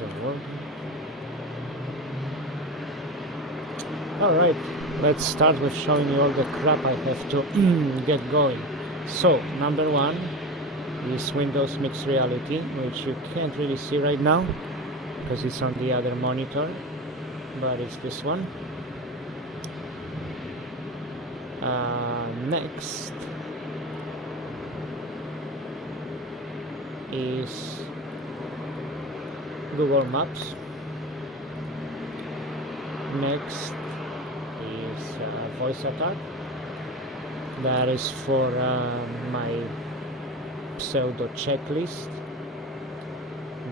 doesn't work. Alright, let's start with showing you all the crap I have to get going. So, number one is Windows Mixed Reality, which you can't really see right now because it's on the other monitor, but it's this one. Next is Google Maps. Next is Voice Attack. That is for my pseudo checklist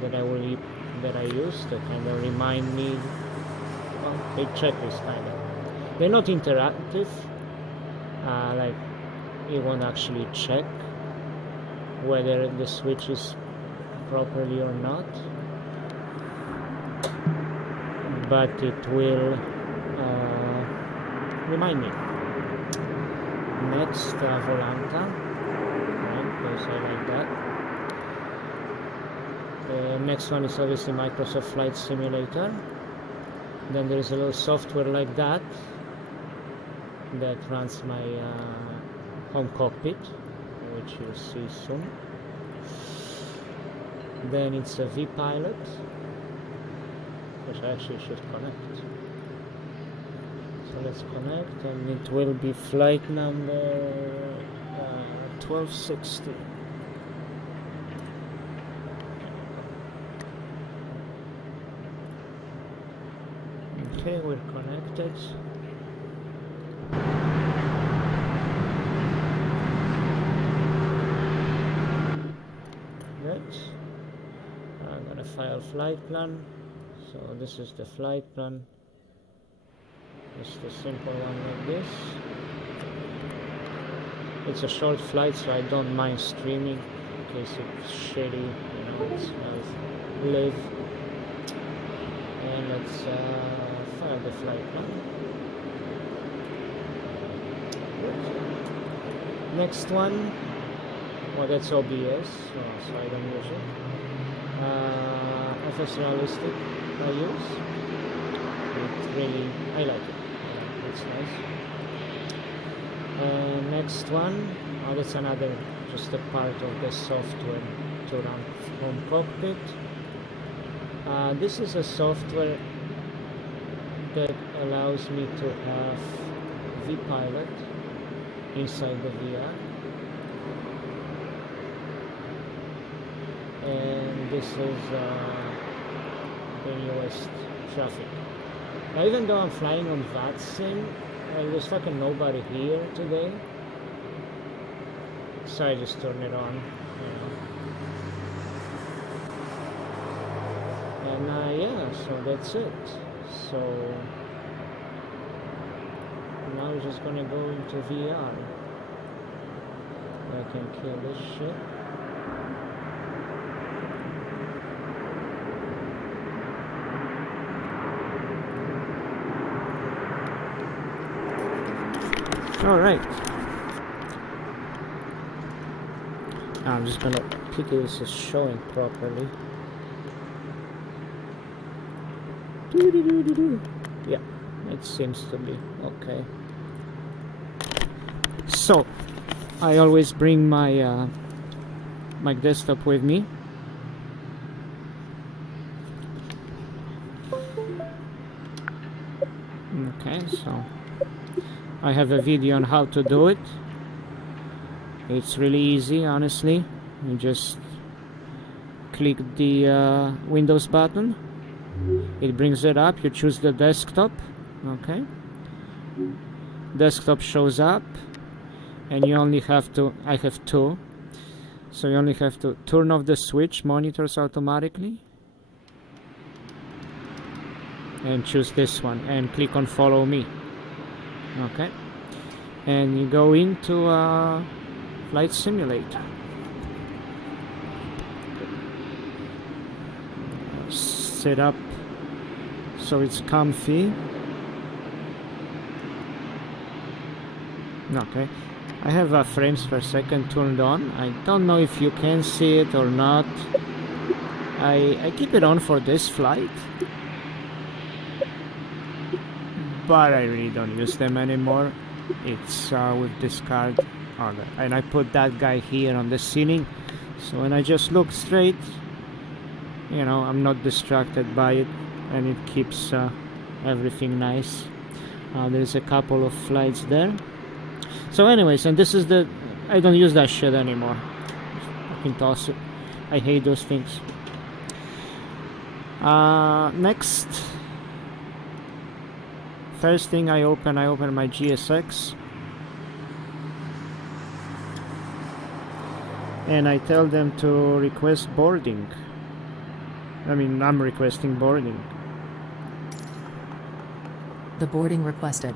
that I use to kind of remind me, well, a checklist kind of. They're not interactive, like it won't actually check whether the switch is properly or not, but it will remind me. Next, Volanta, right, because I like that. Next one is obviously Microsoft Flight Simulator. Then there is a little software like that runs my HomeCockpit, which you'll see soon. Then it's a vPilot, which I actually should connect. So let's connect, and it will be flight number 1260. Okay, we're connected. Good. I'm gonna file flight plan. So this is the flight plan. Just a simple one like this. It's a short flight, so I don't mind streaming in case it's shitty, you know, it smells live. And let's file the flight plan. Good. Next one, well, that's OBS, so I don't use it. FS Realistic I use. I like it. It's nice. Next one, oh, that's another, just a part of the software to run HomeCockpit. This is a software that allows me to have vPilot inside the VR. And this is the newest traffic. Now, even though I'm flying on VATSIM, there's fucking nobody here today, so I just turn it on, you know. And yeah, so that's it. So now we're just gonna go into VR. I can kill this shit. Alright. I'm just gonna pick it, this is showing properly. Yeah, it seems to be okay. So, I always bring my my desktop with me. Okay, so I have a video on how to do it. It's really easy, honestly. You just click the Windows button. It brings it up. You choose the desktop. Okay. Desktop shows up, and you only have to. I have two, so you only have to turn off the switch. Monitors automatically, and choose this one, and click on Follow Me. Okay, and you go into Flight Simulator. Set up so it's comfy. Okay, I have frames per second turned on. I don't know if you can see it or not. I keep it on for this flight, but I really don't use them anymore. It's with this card on it. And I put that guy here on the ceiling, so when I just look straight, you know, I'm not distracted by it, and it keeps everything nice. There's a couple of flights there. So anyways, and this is the, I don't use that shit anymore. I can toss it. I hate those things. Next, first thing I open my GSX, and I tell them to request boarding. I mean, I'm requesting boarding. The boarding requested.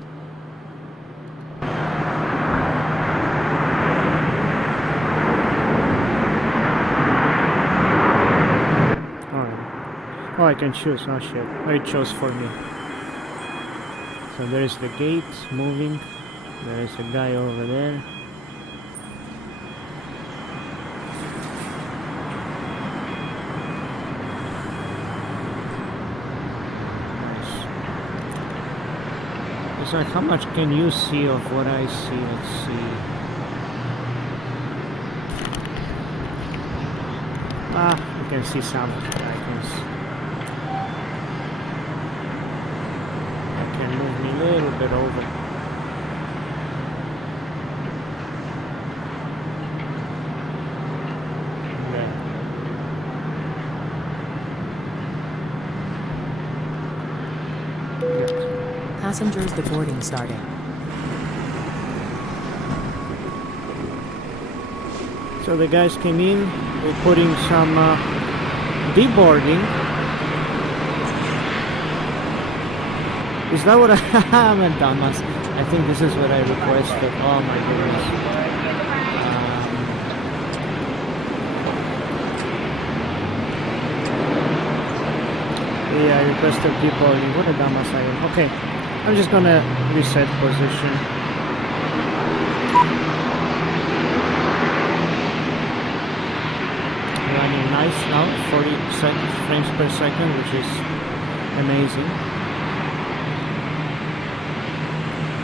Oh, I can choose. Oh shit. Oh, it chose for me. So there is the gate moving. There is a guy over there. Nice. It's like, how much can you see of what I see? Let's see. You can see some icons. Move me a little bit over. There. Good. Passengers deboarding starting. So the guys came in, we're putting some deboarding. Is that what I'm a dumbass. I think this is what I requested. Oh my goodness. Yeah, I requested deboarding. What a dumbass I am. Okay, I'm just gonna reset position. Running nice now, 40 frames per second, which is amazing.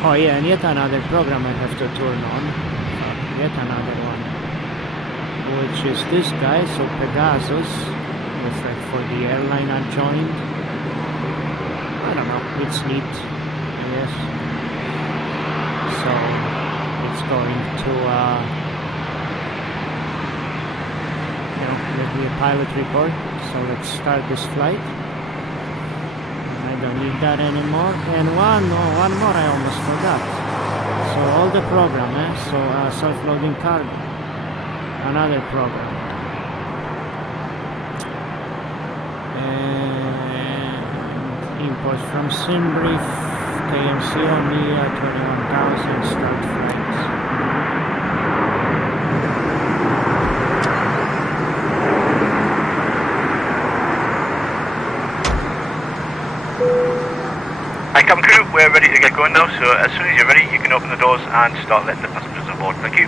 Oh yeah, and yet another program I have to turn on. Yet another one. Which is this guy, so Pegasus. It's like for the airline I joined. I don't know, it's neat, I guess. So, it's going to, you know, there'll be a pilot report. So let's start this flight. I don't need that anymore. And one more I almost forgot. So all the program, so self-loading cargo, another program, and import from SimBrief, KMCO, MIA 21,000, start flights. Cabin crew, we're ready to get going now, so as soon as you're ready, you can open the doors and start letting the passengers on board. Thank you.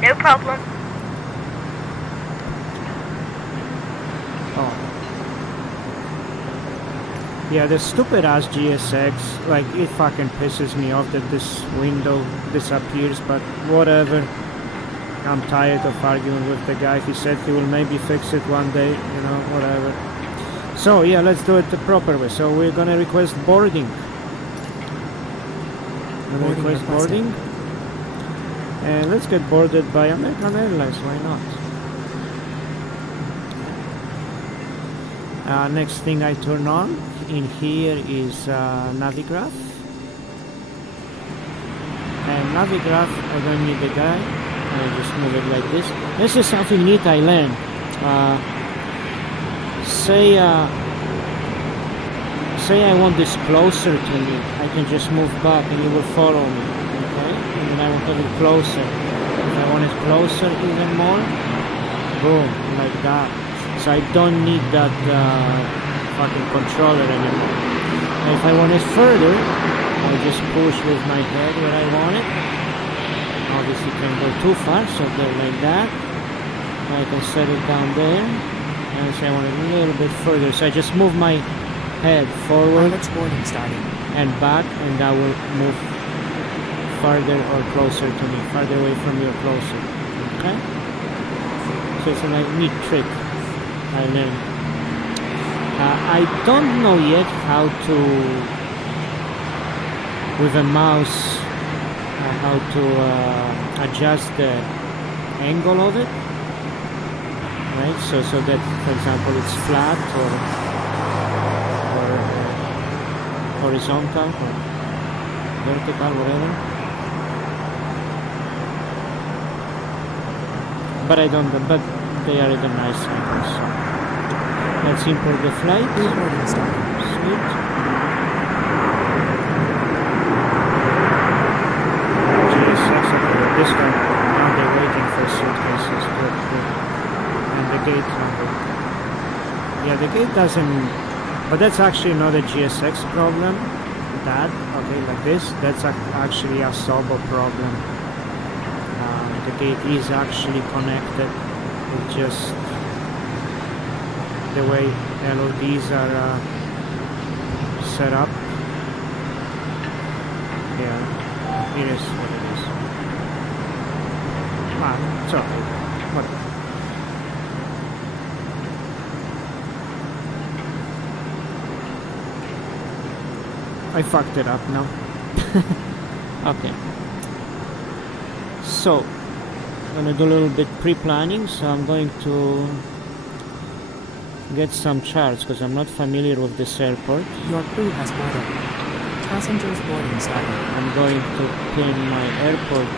No problem. Oh. Yeah, the stupid ass GSX, like, it fucking pisses me off that this window disappears, but whatever. I'm tired of arguing with the guy. He said he will maybe fix it one day, you know, whatever. So yeah, let's do it the proper way. So we're gonna request boarding. Request boarding. And let's get boarded by American Airlines, why not? Next thing I turn on in here is Navigraph. And Navigraph, I don't need the guy. I just move it like this. This is something neat I learned. Say I want this closer to me, I can just move back and it will follow me, okay? And then I will have it closer. If I want it closer even more, boom, like that. So I don't need that fucking controller anymore. And if I want it further, I just push with my head where I want it. Obviously can't go too far, so go like that. I can set it down there, and say I want it a little bit further, so I just move my head forward Pilot's boarding starting. and back, and that will move farther or closer to me, farther away from you or closer. Okay? So it's a neat trick I learned. I don't know yet how to, with a mouse, how to adjust the angle of it, right? So that, for example, it's flat or horizontal or vertical, whatever. But I don't. But they are at a nice angle. So let's import the flight. Boarding starting. Sweet. GSX. Okay, this one. Now they're waiting for suitcases. Good. And the gate number. Yeah, the gate doesn't. But that's actually not a GSX problem. That, okay, like this, that's actually a Sobo problem. The gate is actually connected. It's just the way LODs are set up. Yeah, it is what it is. It's okay. Whatever. I fucked it up now. Okay. So, I'm gonna do a little bit pre-planning, so I'm going to get some charts because I'm not familiar with this airport. Your crew has boarded. Passengers boarding starting. I'm going to pin my airport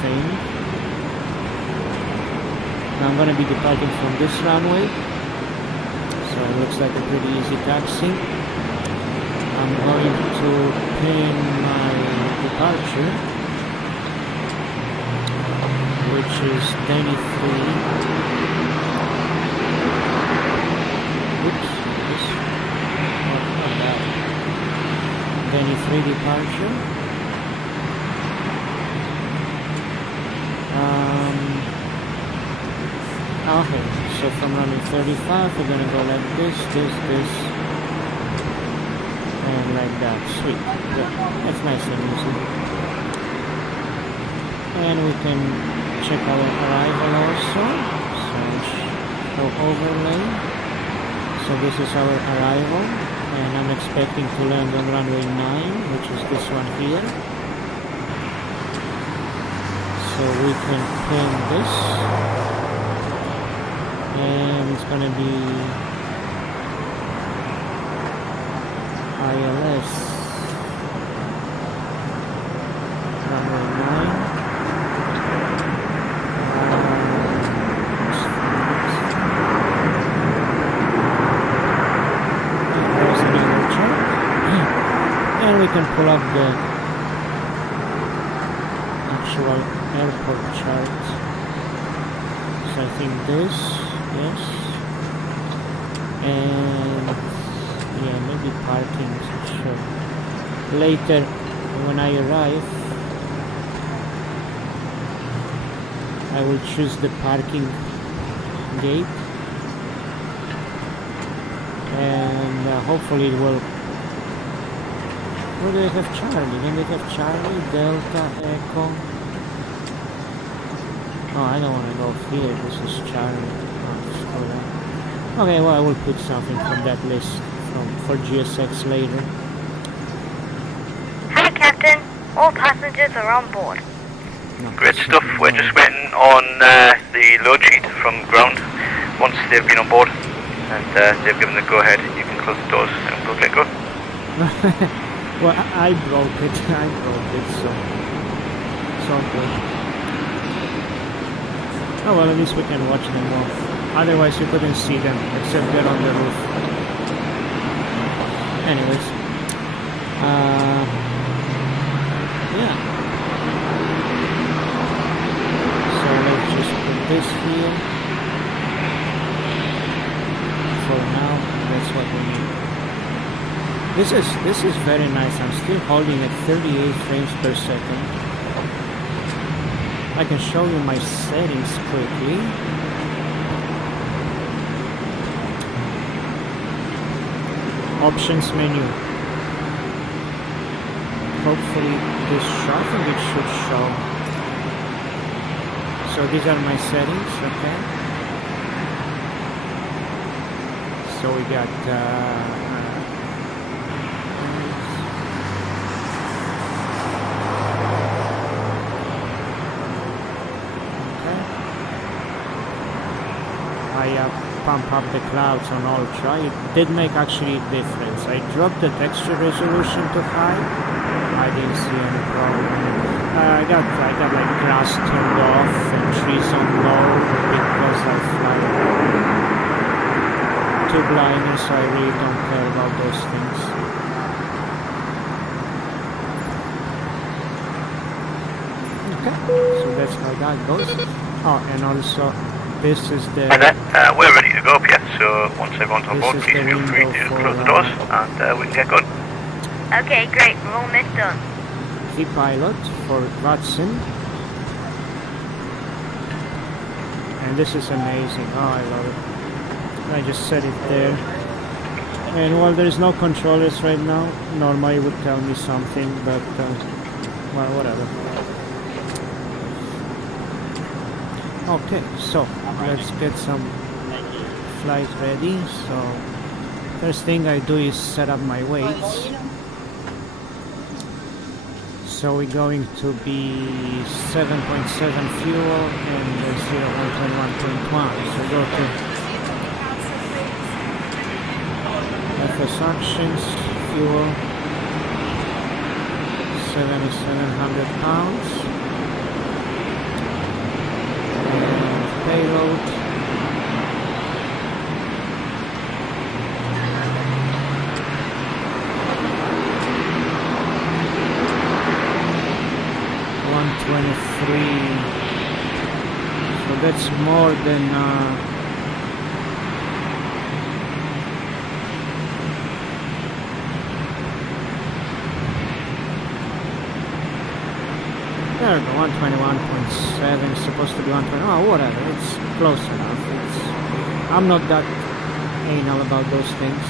thing. Now I'm gonna be departing from this runway, so it looks like a pretty easy taxi. I'm going to pin my departure, which is Denny 3. Oops, not that. Denny 3 departure. Okay, so from runway 35, we're gonna go like this, and like that. Sweet. Good. That's nice and easy. And we can check our arrival also. So show overlay. So this is our arrival, and I'm expecting to land on runway 9, which is this one here. So we can pin this, and it's gonna be ILS runway 9. There's another chart, and we can pull up the actual airport chart. So I think this, yes, and yeah, maybe parking, sure. Later, when I arrive, I will choose the parking gate, and hopefully it will. Where do they have Charlie? Then they have Charlie, Delta, Echo. Oh, I don't want to go here. This is Charlie. Oh, screw that. Okay, well, I will put something from that list for GSX later. Hi, Captain. All passengers are on board. No, Great that's stuff. not We're just waiting on the load sheet from ground. Once they've been on board and they've given the go-ahead, you can close the doors and we'll get go. Well, I broke it. So good. Oh well, at least we can watch them all. Otherwise, you couldn't see them except they're on the roof. Anyways, yeah. So let's just put this here. For now, that's what we need. This is very nice. I'm still holding at 38 frames per second. I can show you my settings quickly. Options menu. Hopefully this show, I think it should show. So these are my settings, okay? So we got okay. I pump up the clouds on ultra. It did make actually a difference. I dropped the texture resolution to high. I didn't see any problem. I got like grass turned off and trees on low because I fly two blinders, so I really don't care about those things. Okay, so that's how that goes. Oh, and also this is the... And we're ready to go up, yeah, so once everyone's on board, please feel free to close the doors and we can get going. Okay, great. We're almost done. The pilot for Watson. And this is amazing. Oh, I love it. I just set it there. And while there's no controllers right now, normally it would tell me something, but well, whatever. Okay, so let's get some flight ready. So first thing I do is set up my weights. So we're going to be 7.7 fuel and 0.21.1. So go to FS actions, fuel, 7,700 pounds, and payload. So that's more than there we go, 121.7, supposed to be 120, oh whatever, it's close enough. I'm not that anal about those things.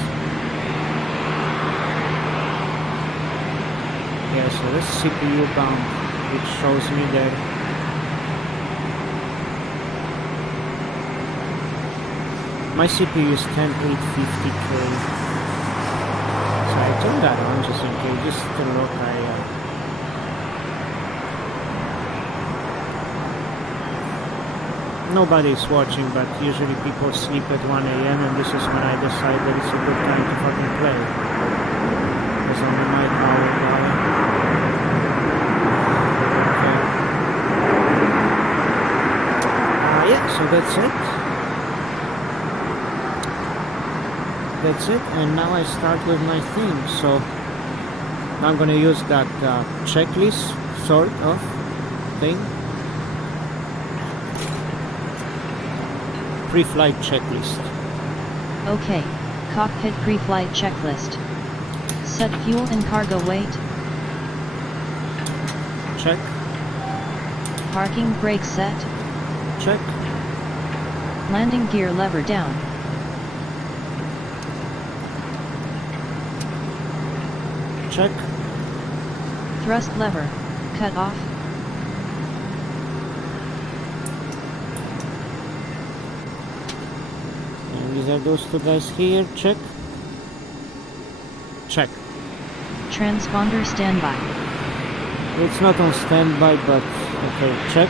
Yeah, so this CPU bound. It shows me that my CPU is 10850K, so I turned that on just in case, just to look. Nobody's watching, but usually people sleep at 1 AM, and this is when I decide that it's a good time to fucking play, because I'm a night owl guy. Yeah, so that's it, and now I start with my theme. So I'm gonna use that checklist sort of thing, pre-flight checklist. Okay, cockpit pre-flight checklist. Set fuel and cargo weight. Check. Parking brake set. Check. Landing gear lever down. Check. Thrust lever cut off. And these are those two guys here. Check. Check. Transponder standby. It's not on standby, but okay. Check.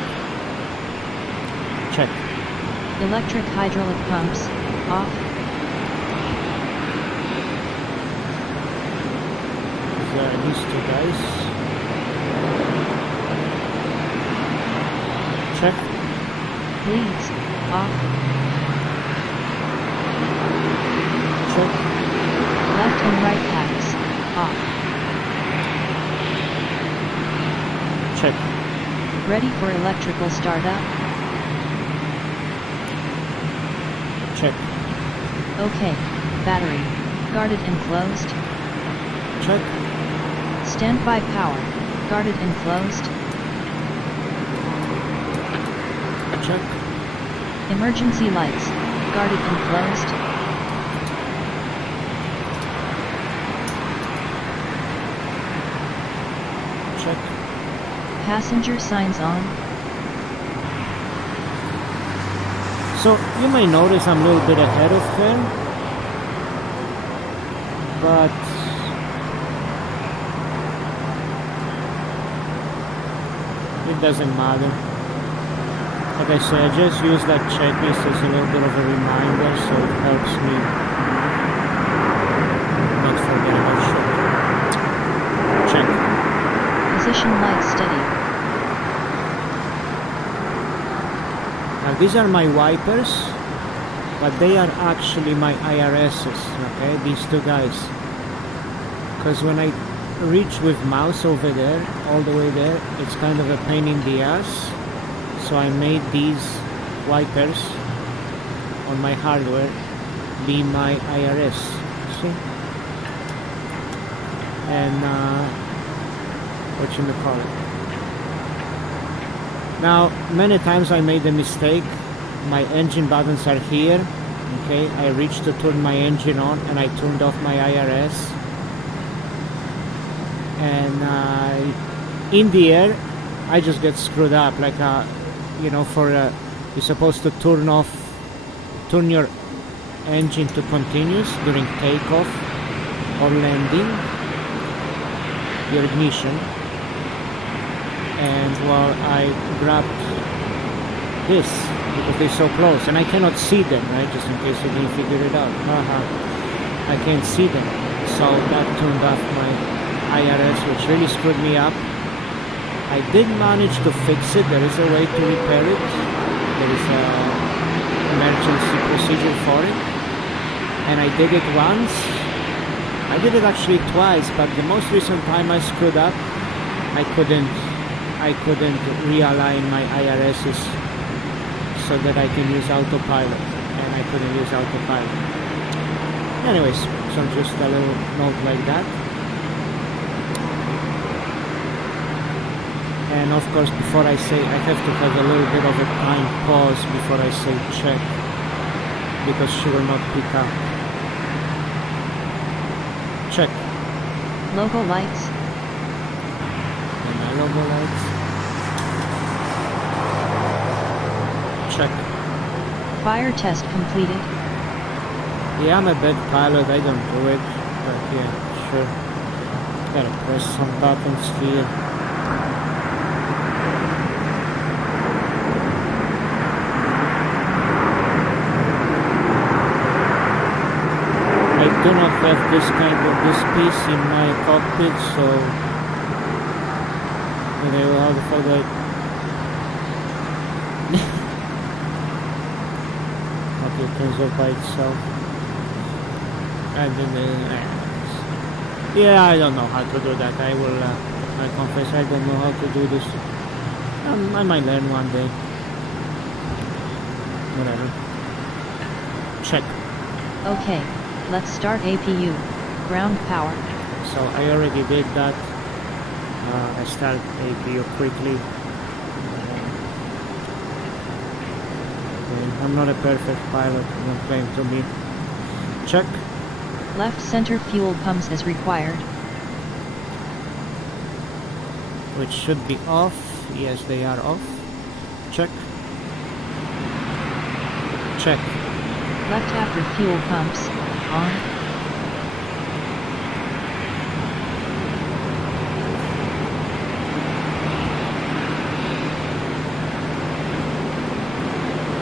Check. Electric hydraulic pumps off. These two guys. Check. Bleeds off. Check. Left and right packs off. Check. Ready for electrical startup. Check. Okay, battery guarded and closed. Check. Standby power guarded and closed. Check. Emergency lights, guarded and closed. Check. Passenger signs on. So you may notice I'm a little bit ahead of her, but it doesn't matter. Like I said, I just use that checklist as a little bit of a reminder, so it helps me not forget about shit. Check. Position lights steady. Now these are my wipers, but they are actually my IRSs, okay, these two guys. Because when I reach with mouse over there, all the way there, it's kind of a pain in the ass. So I made these wipers on my hardware be my IRS, see? And whatchamacallit. Now, many times I made a mistake. My engine buttons are here, okay? I reached to turn my engine on and I turned off my IRS. And in the air, I just get screwed up, like you know, you're supposed to turn your engine to continuous during takeoff or landing, your ignition. And well, I grabbed this because they're so close and I cannot see them, right? Just in case you didn't figure it out. I can't see them. So that turned off my IRS, which really screwed me up. I did manage to fix it. There is a way to repair it. There is a emergency procedure for it. And I did it once. I did it actually twice, but the most recent time I screwed up, I couldn't realign my IRSs so that I can use autopilot, and I couldn't use autopilot. Anyways, so just a little note like that. And of course, before I say, I have to have a little bit of a time pause before I say check, because she will not pick up. Check. Logo lights. And my logo lights. Check. Fire test completed. Yeah, I'm a bad pilot, I don't do it, but yeah, sure. Gotta press some buttons here. I do not have this piece in my cockpit, so how the fuck do I... Okay, it turns off by itself. And then yeah, I don't know how to do that. I will I confess I don't know how to do this. I might learn one day. Whatever. Check. Okay, let's start APU. Ground power. So I already did that. I started APU quickly. Okay, I'm not a perfect pilot, don't claim to me. Check. Left center fuel pumps as required. Which should be off. Yes, they are off. Check. Check. Left after fuel pumps. On.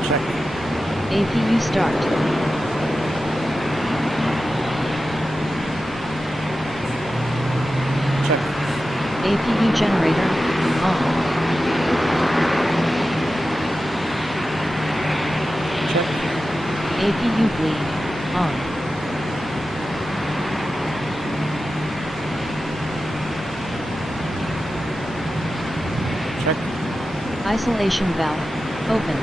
Check. APU start. Check. APU generator. On. Check. APU bleed. On. Check. Isolation valve. Open.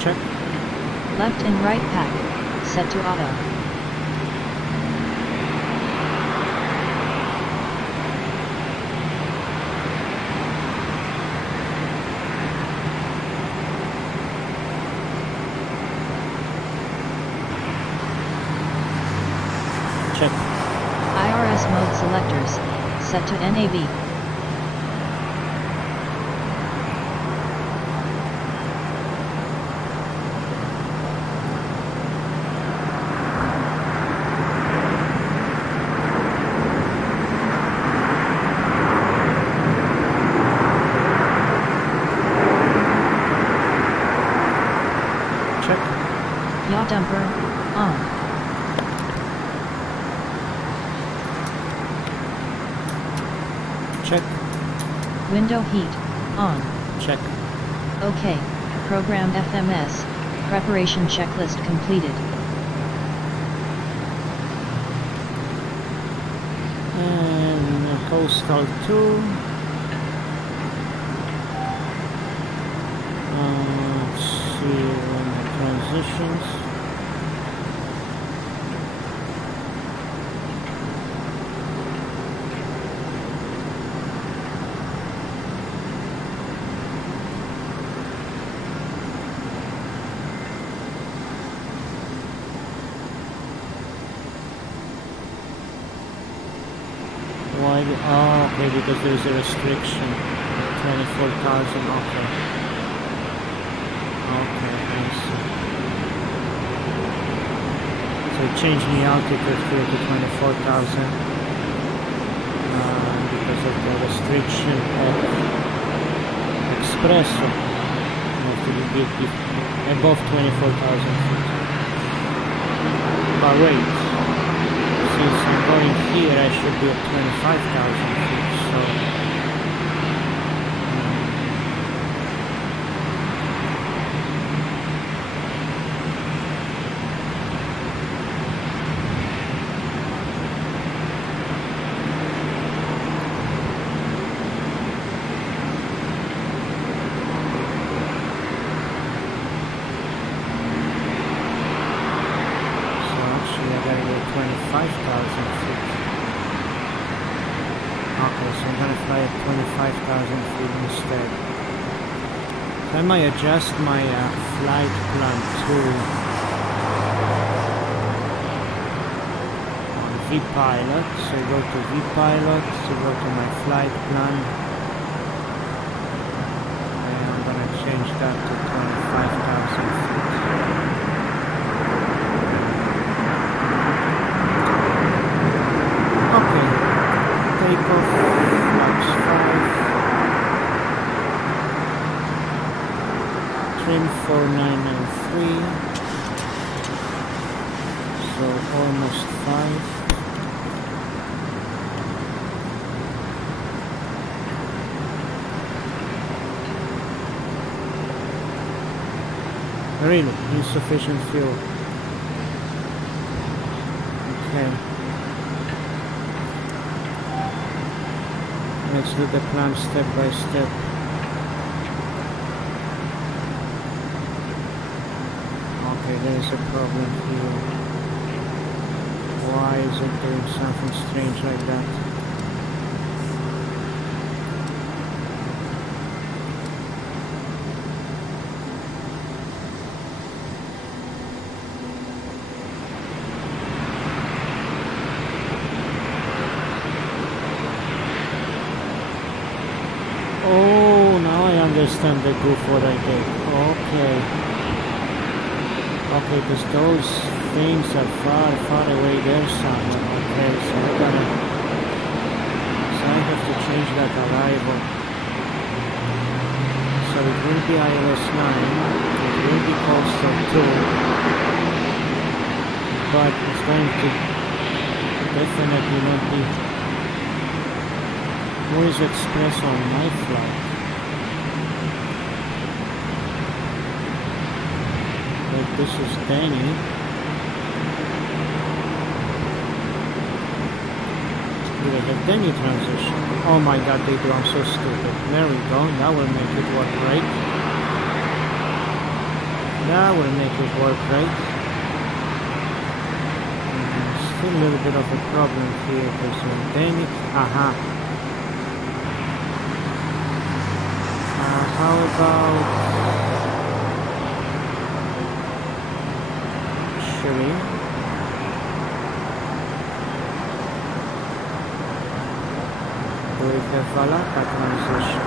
Check. Left and right pack. Set to auto. GPS mode selectors, set to NAV. Yaw dumper, on. Check. Window heat, on. Check. OK. Program FMS. Preparation checklist completed. And coastal 2. Let's see the transitions. Why? Oh, okay, because there is a restriction. 24,000. Okay. Okay, I see. So change the altitude here to 24,000 because of the restriction at Expresso. You have to be above 24,000 feet. But wait. Since I'm going here, I should be at 25,000 feet, so... I gotta go 25,000 feet. Okay, so I'm gonna fly at 25,000 feet instead. So I might adjust my flight plan to VPilot. So go to VPilot, so go to my flight plan. And I'm gonna change that to 25,000 feet. Okay, takeoff, flaps 5, trim 4993, so almost 5. Really, insufficient fuel. Okay. Let's do the plan step by step. Okay, there is a problem here. Why is it doing something strange like that? Oh, now I understand the goof what I did. Okay. Okay, because those things are far away there somewhere. Okay, so I have to change that arrival. So it will be ILS 9, it will be Coastal 2, but it's going to definitely not be. Where is Express on my flight? But this is Danny. Do they have Danny transition? Oh my god, they do. I'm so stupid. There we go. That will make it work right. That will make it work right. Still a little bit of a problem here because Danny. Aha. How about actually Do we have Valaka transition?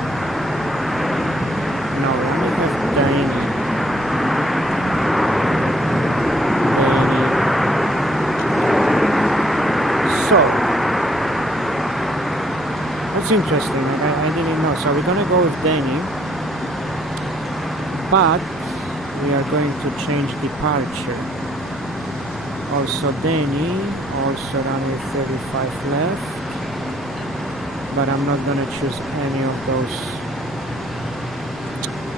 No, we only have Daini. So, that's interesting. I didn't know. So we're gonna go with Daini, but we are going to change departure. Also Daini, also runway 35 left, but I'm not gonna choose any of those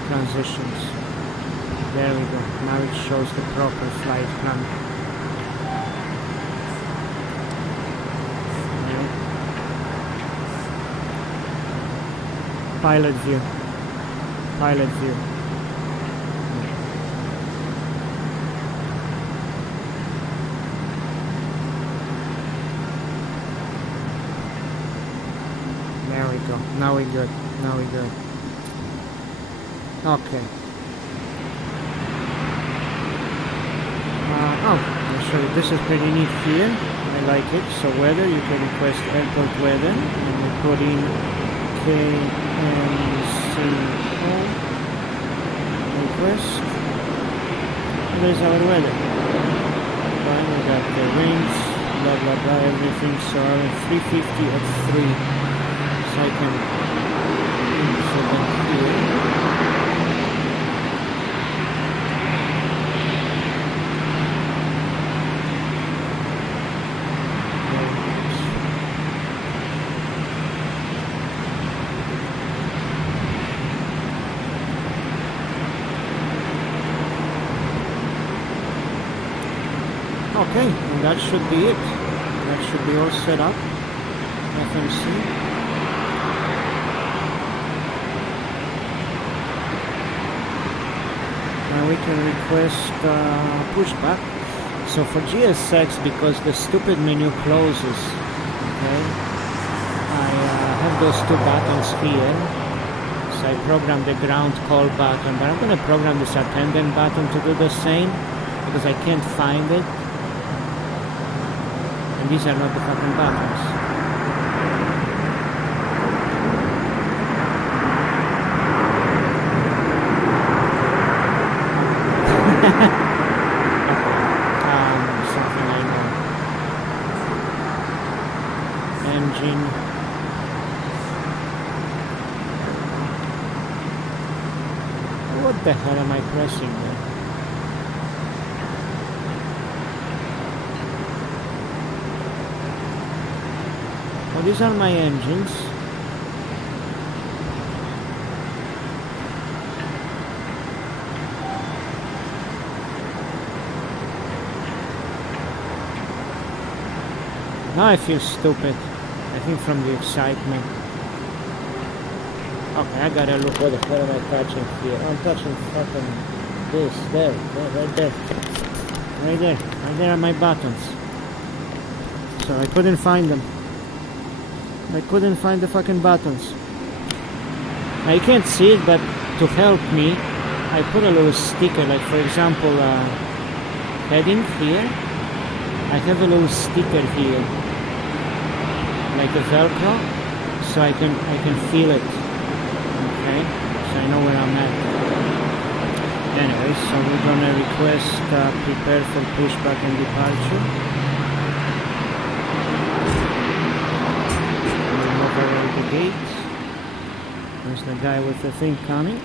transitions. There we go. Now it shows the proper flight plan. Pilot view. Pilot view. There we go. Now we're good. Now we're good. Okay. I'll show you. This is pretty neat here. I like it. So weather, you can request airport weather, and we put in KMCO request. There's our weather. Fine, we got the winds, blah blah blah, everything. So I'm 350 at 3. So I can insert them here. Okay, and that should be it. That should be all set up. FMC. Now we can request pushback. So for GSX, because the stupid menu closes, okay, I have those two buttons here. So I programmed the ground call button, but I'm going to program this attendant button to do the same because I can't find it. And these are not the fucking buttons. Something I know. Engine. What the hell am I pressing there? Well, these are my engines. Now I feel stupid. I think from the excitement. Okay, I gotta look. What the hell am I touching here? I'm touching fucking this. There, right there. Right there. Right there are my buttons. So I couldn't find them. I couldn't find the fucking buttons. Now you can't see it, but to help me, I put a little sticker, like for example, heading here. I have a little sticker here, like a Velcro, so I can feel it. Okay, so I know where I'm at. Anyway, so we're gonna request prepare for pushback and departure. The gate. There's the guy with the thing coming.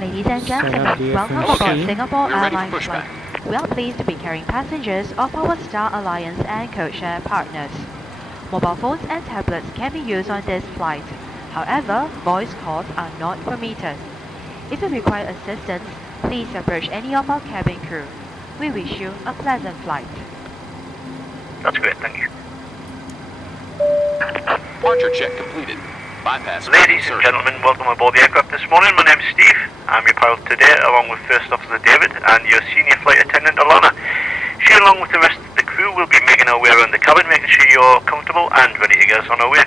Ladies and gentlemen, welcome aboard Singapore Airlines flight. We are pleased to be carrying passengers of our Star Alliance and codeshare partners. Mobile phones and tablets can be used on this flight. However, voice calls are not permitted. If you require assistance, please approach any of our cabin crew. We wish you a pleasant flight. That's great, thank you. Departure check completed. Bypass. Ladies and gentlemen, welcome aboard the aircraft this morning. My name's Steve. I'm your pilot today, along with First Officer David and your senior flight attendant Alana. She, along with the rest of the crew, will be making our way around the cabin, making sure you're comfortable and ready to get us on our way.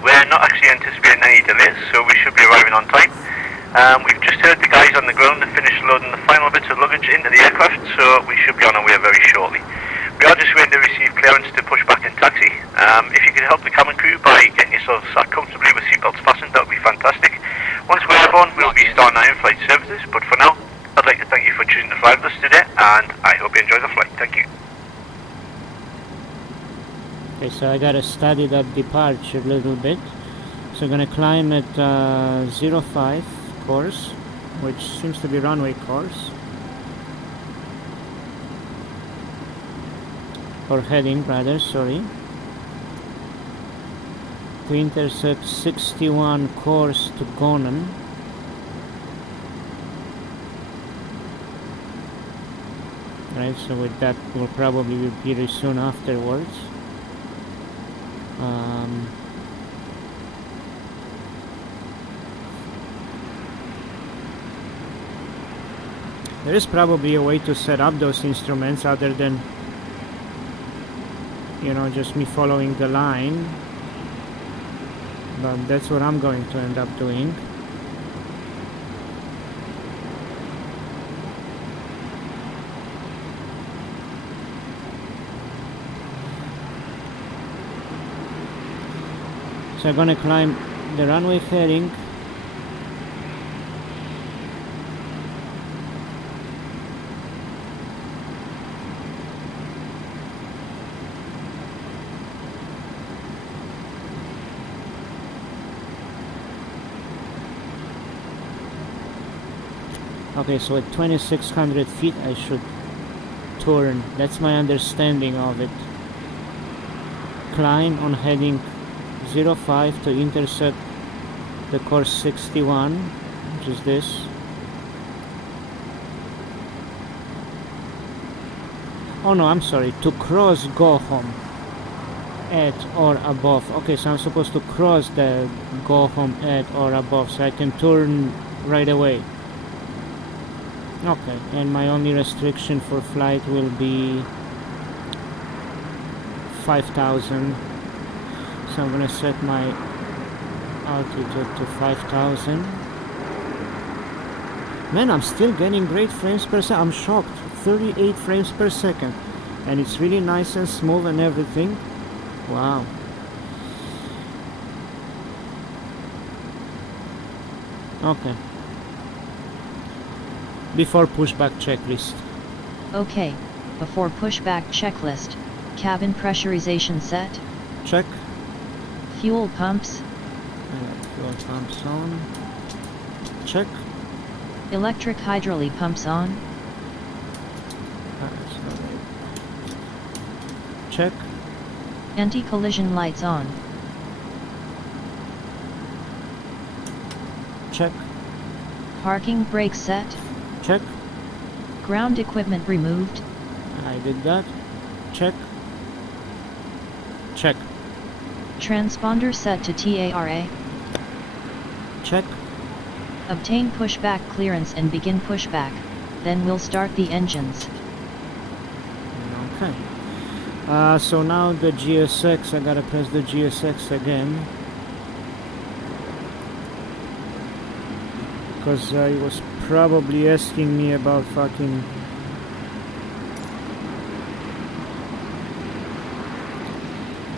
We're not actually anticipating any delays, so we should be arriving on time. We've just heard the guys on the ground have finished loading the final bits of luggage into the aircraft, so we should be on our way very shortly. We are just waiting to receive clearance to push back in taxi. If you could help the cabin crew by getting yourselves sat comfortably with seatbelts fastened, that would be fantastic. Once we're airborne, we'll be starting our in-flight services, but for now, I'd like to thank you for choosing to fly with us today, and I hope you enjoy the flight. Thank you. Okay, so I gotta study that departure a little bit. So I'm gonna climb at 05 course, which seems to be runway course. Or heading rather, sorry. To intercept 61 course to Gonan. Right, so with that we'll probably be very soon afterwards. There is probably a way to set up those instruments other than, you know, just me following the line, but that's what I'm going to end up doing. So I'm gonna climb the runway fairing. Okay, so at 2600 feet I should turn. That's my understanding of it. Climb on heading 05 to intercept the course 61, which is this. Oh no, I'm sorry, to cross go home at or above. Okay, so I'm supposed to cross the go home at or above so I can turn right away. Okay, and my only restriction for flight will be 5,000. So I'm gonna set my altitude to 5,000. Man, I'm still getting great frames per second. I'm shocked. 38 frames per second. And it's really nice and smooth and everything. Wow. Okay. Before pushback checklist. Okay, before pushback checklist. Cabin pressurization set. Check. Fuel pumps. Fuel pumps on. Check. Electric hydraulic pumps on. Check. Anti-collision lights on. Check. Parking brake set. Check. Ground equipment removed. I did that. Check. Check. Transponder set to TARA. Check. Obtain pushback clearance and begin pushback. Then we'll start the engines. Okay. So now the GSX, I gotta press the GSX again. Because he was probably asking me about fucking...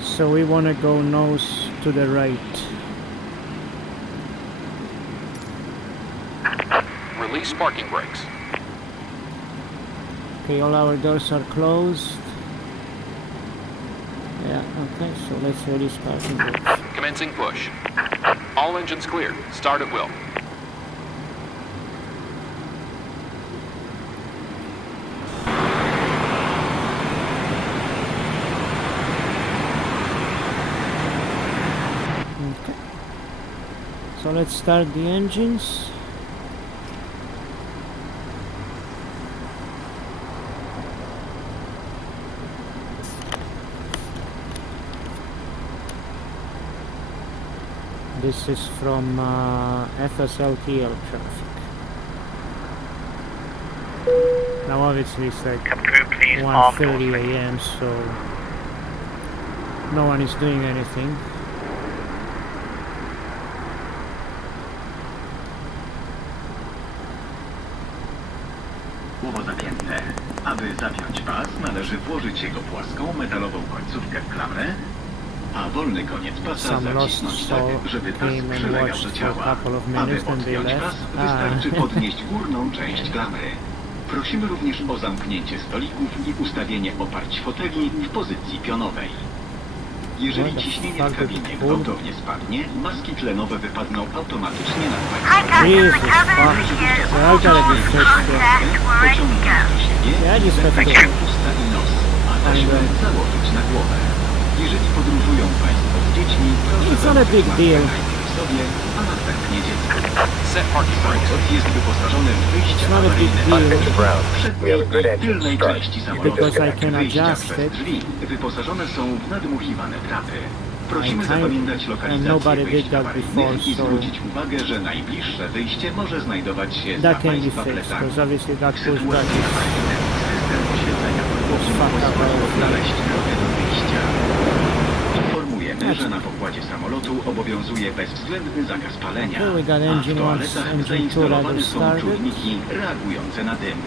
So we want to go nose to the right. Release parking brakes. Okay, all our doors are closed. Yeah, okay, so let's release parking brakes. Commencing push. All engines clear. Start at will. Okay. So let's start the engines. This is from FSLTL traffic. Now obviously it's like 1:30 a.m. so no one is doing anything. prawidłowo zapięte. Aby zapiąć pas, należy włożyć jego płaską, metalową końcówkę w klamrę, a wolny koniec pasa Some lost zacisnąć soul tak, żeby pas came and przylegał watched do for ciała. a couple of Aby minutes and they odpiąć pas, left. wystarczy podnieść górną część klamry. Prosimy również o zamknięcie stolików i ustawienie oparć foteli w pozycji pionowej. Jeżeli ciśnienie w kabinie gwałtownie spadnie, maski tlenowe wypadną automatycznie na Państwa. Jesus fuck. Yeah, I gotta be fixed there. Pociągnąć do siebie, Yeah, I just have to zamknąć usta i nos, a taśmę założyć na głowę. Jeżeli podróżują Państwo z dziećmi, proszę It's not a big założyć deal. maskę najpierw sobie, a następnie dziecku. Set parking brakes. Samolot jest wyposażony w wyjście It's not a big awaryjne deal. w przedniej i tylnej części samolotu. Because I can Wyjścia adjust przez it. drzwi wyposażone są w nadmuchiwane trapy. Prosimy I kind- zapamiętać and lokalizację nobody wyjść did that awaryjnych before, i so zwrócić uwagę, że najbliższe wyjście może znajdować się za that can be Państwa fixed, plecami. because obviously that W pushback sytuacji is awaryjnej system oświetlenia podwozju fucked up pozwoli already. odnaleźć drogę do wyjścia. Informujemy, że na pokładzie samolotu obowiązuje bezwzględny zakaz palenia, Okay, we got a w engine one, toaletach engine two zainstalowane rather są started. czujniki reagujące na dym.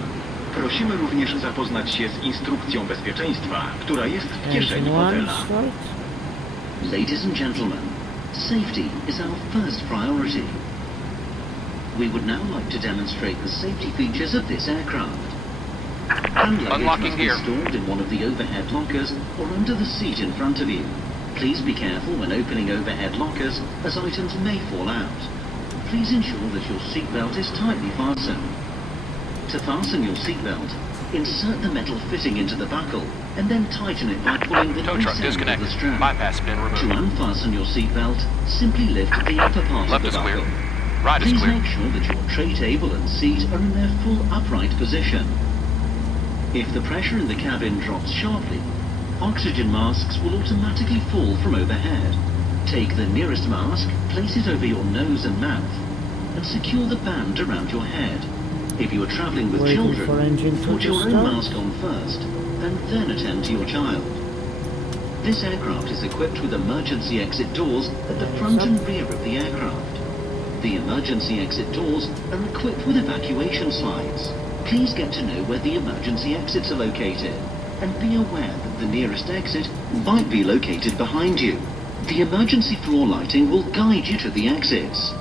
Prosimy również zapoznać się z instrukcją bezpieczeństwa, która jest w kieszeni engine one fotela. start. Ladies and gentlemen, safety is our first priority. We would now like to demonstrate the safety features of this aircraft. Hand luggage Unlocking must be gear. stored in one of the overhead lockers or under the seat in front of you. Please be careful when opening overhead lockers, as items may fall out. Please ensure that your seatbelt is tightly fastened. To fasten your seatbelt, insert the metal fitting into the buckle and then tighten it by pulling the Tow loose truck end of disconnected. the strap. Bypass been To removed. unfasten your seatbelt, simply lift the upper part Left of is the clear. buckle. Right is Please clear. make sure that your tray table and seat are in their full upright position. If the pressure in the cabin drops sharply, oxygen masks will automatically fall from overhead. Take the nearest mask, place it over your nose and mouth, and secure the band around your head. If you are traveling with Waiting children, for engine two put to your own start. mask on first, and then attend to your child. This aircraft is equipped with emergency exit doors at the front and rear of the aircraft. The emergency exit doors are equipped with evacuation slides. Please get to know where the emergency exits are located, and be aware that the nearest exit might be located behind you. The emergency floor lighting will guide you to the exits.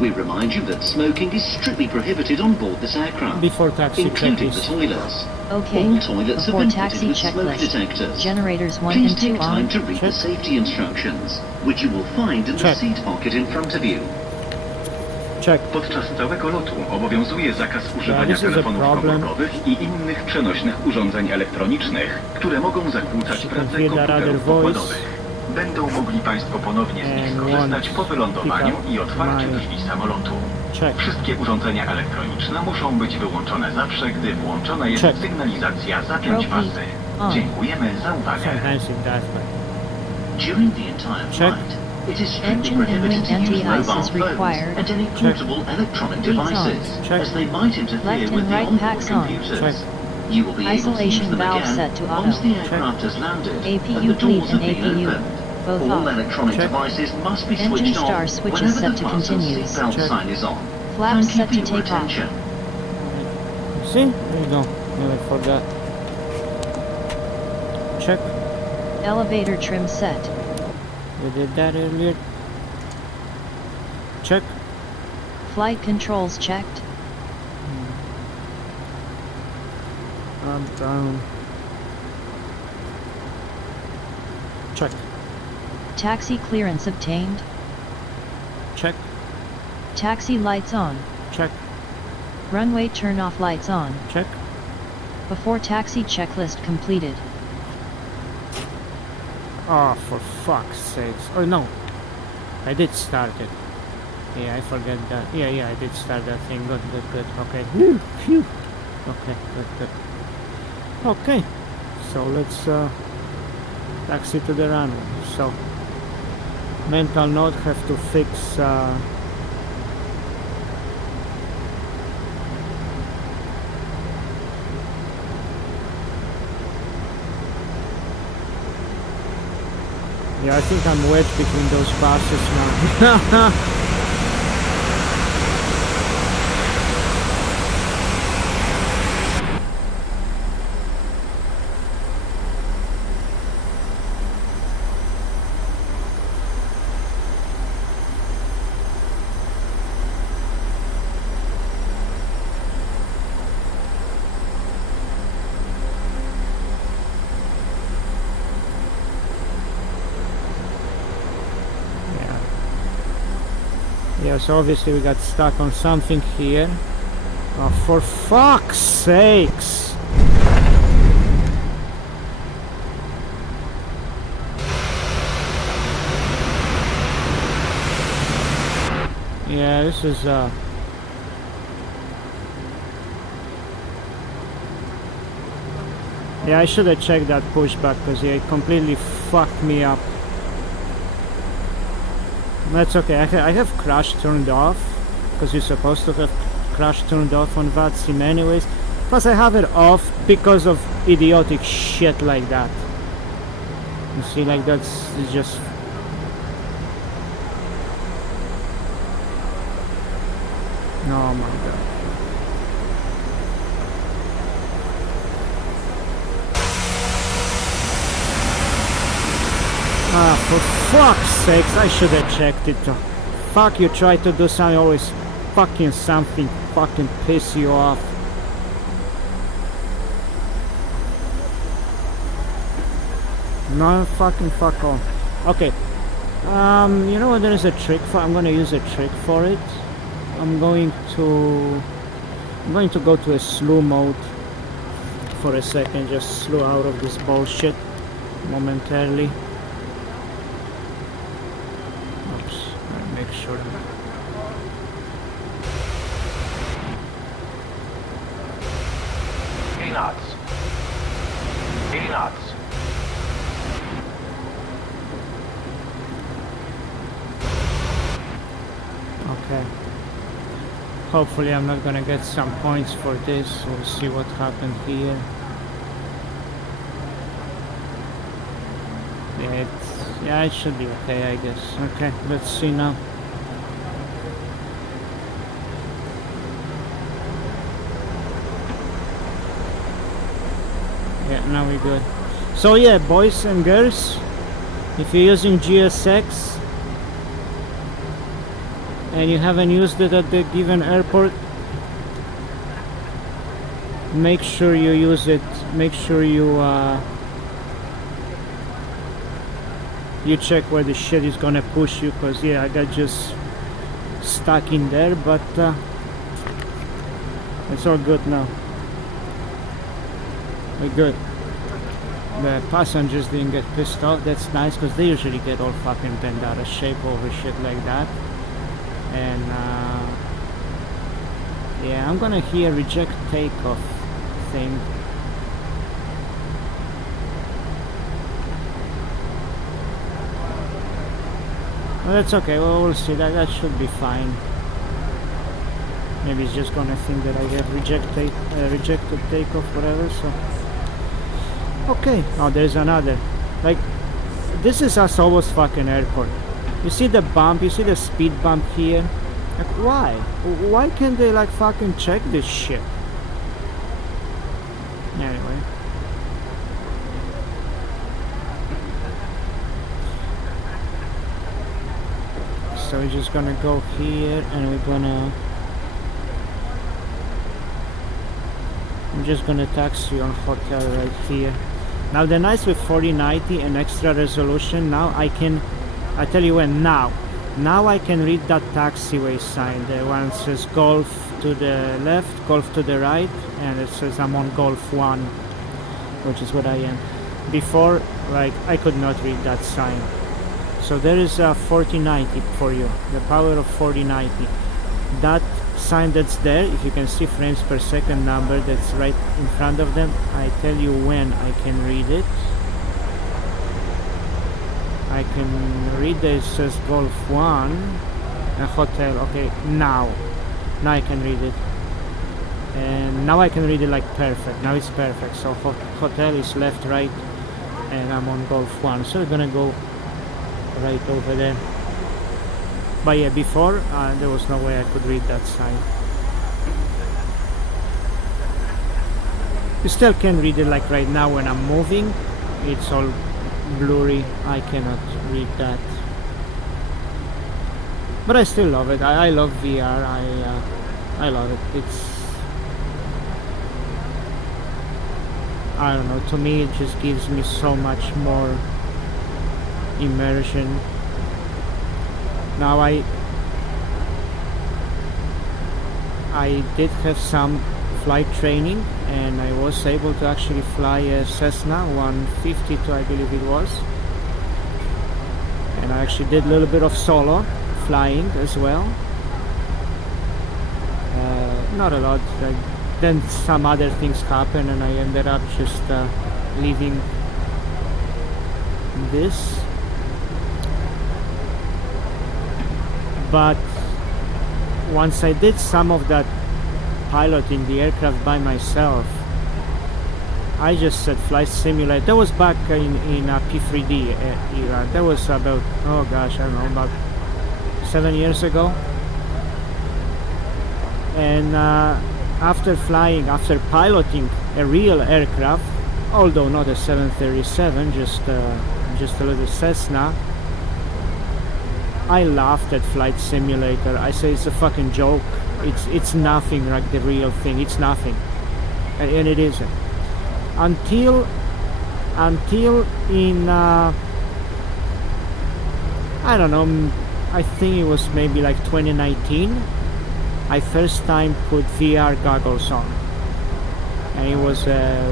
We remind you that smoking is strictly prohibited on board this aircraft, Before taxi including the checklist. toilets. Okay, All toilets have before been taxi fitted with smoke checklist. detectors. Generators 1 Please and 2 take time on. to read Check. the safety instructions, which you will find in the Check. seat pocket in front of you. Check. Podczas całego lotu obowiązuje zakaz używania this is a telefonów problem. komórkowych i innych przenośnych urządzeń elektronicznych, które mogą zakłócać She pracę can hear that other komputerów voice. pokładowych. Będą mogli Państwo ponownie z nich And skorzystać one po wylądowaniu pick up i otwarciu my- drzwi samolotu. Check. Wszystkie urządzenia elektroniczne muszą być wyłączone zawsze, gdy włączona jest Check. sygnalizacja zapiąć Proceed. pasy. On. Dziękujemy za uwagę. Sometimes it does, but During the entire Check. flight, it is strictly Engine and prohibited to wind use anti-ice mobile is phones required. and any portable electronic Breathe on. devices, Check. as they might interfere Left with and the right onboard packs on. computers. Check. You will be able to use Isolation them valve again set to auto. once the Check. aircraft has landed APU and the bleed doors and have been APU. opened. Both All off. electronic Check. devices must be Engine switched star on switch is whenever set the to fasten continuous. seatbelt Check. sign is on. Flaps Thank you set for to your take off. attention. see, there you go. Never forgot. Check. Elevator trim set. We did that earlier. Check. Flight controls checked. Up, down. Check. Taxi clearance obtained. Check. Taxi lights on. Check. Runway turn off lights on. Check. Before taxi checklist completed. Oh, for fuck's sakes. Oh, no. I did start it. Yeah, I forget that. Yeah, I did start that thing. Good. Okay. Phew. Okay, good. Okay. So let's taxi to the runway. So, mental note, have to fix yeah, I think I'm wedged between those buses now. Yeah, so obviously we got stuck on something here. Oh, for fuck's sakes! Yeah, this is yeah, I should have checked that pushback because it completely fucked me up. That's okay, I have crash turned off because you're supposed to have crash turned off on VATSIM anyways. Plus I have it off because of idiotic shit like that. You see, like that's just... Oh my god. Ah, for fuck's sakes, I should have checked it. Fuck, you try to do something, always fucking something fucking piss you off. No, fucking fuck off. Okay. You know what, there is a trick for... I'm gonna use a trick for it. I'm going to go to a slew mode for a second, just slew out of this bullshit momentarily. Oops, I'll make sure. 80 knots. 80 knots. Okay. Hopefully I'm not gonna get some points for this. We'll see what happened here. Yeah, it should be okay, I guess. Okay, let's see now. Yeah, now we're good. So yeah, boys and girls, if you're using GSX and you haven't used it at the given airport, make sure you use it. Make sure you check where the shit is gonna push you, because yeah, I got just stuck in there, but it's all good now. We're good. The passengers didn't get pissed off. That's nice, because they usually get all fucking bent out of shape over shit like that. And yeah, I'm gonna hear reject takeoff thing. Well, that's okay. Well, we'll see. That should be fine. Maybe it's just gonna think that I have rejected takeoff, whatever. So okay. Oh, there's another. Like, this is a Solos fucking airport. You see the bump? You see the speed bump here? Like, why? Why can't they like fucking check this shit? Anyway. So we're just gonna go here and we're gonna... I'm just gonna taxi on hotel right here. Now the nice with 4090 and extra resolution, now I can... I tell you when, now I can read that taxiway sign. The one says Golf to the left, Golf to the right, and it says I'm on Golf 1, which is what I am. Before, like, I could not read that sign. So there is a 4090 for you, the power of 4090. That sign that's there, if you can see frames per second number that's right in front of them, I tell you when I can read it. I can read that it says Golf 1, a hotel. Okay, now I can read it. And now I can read it like perfect. Now it's perfect. So hotel is left, right, and I'm on Golf 1. So we're gonna go right over there. But yeah, before there was no way I could read that sign. You still can read it like right now when I'm moving. It's all blurry. I cannot read that. But I still love it. I love VR. I love it. It's... I don't know. To me, it just gives me so much more immersion. Now I did have some flight training, and I was able to actually fly a Cessna 152, I believe it was. And I actually did a little bit of solo flying as well. Not a lot. Then some other things happened, and I ended up just leaving this. But once I did some of that piloting the aircraft by myself, I just said flight simulator. That was back in P3D era. That was about, oh gosh, I don't know, about 7 years ago. And after piloting a real aircraft, although not a 737, just a little Cessna, I laughed at flight simulator. I say it's a fucking joke. It's nothing like the real thing. It's nothing, and it isn't. Until in I don't know. I think it was maybe like 2019. I first time put VR goggles on, and it was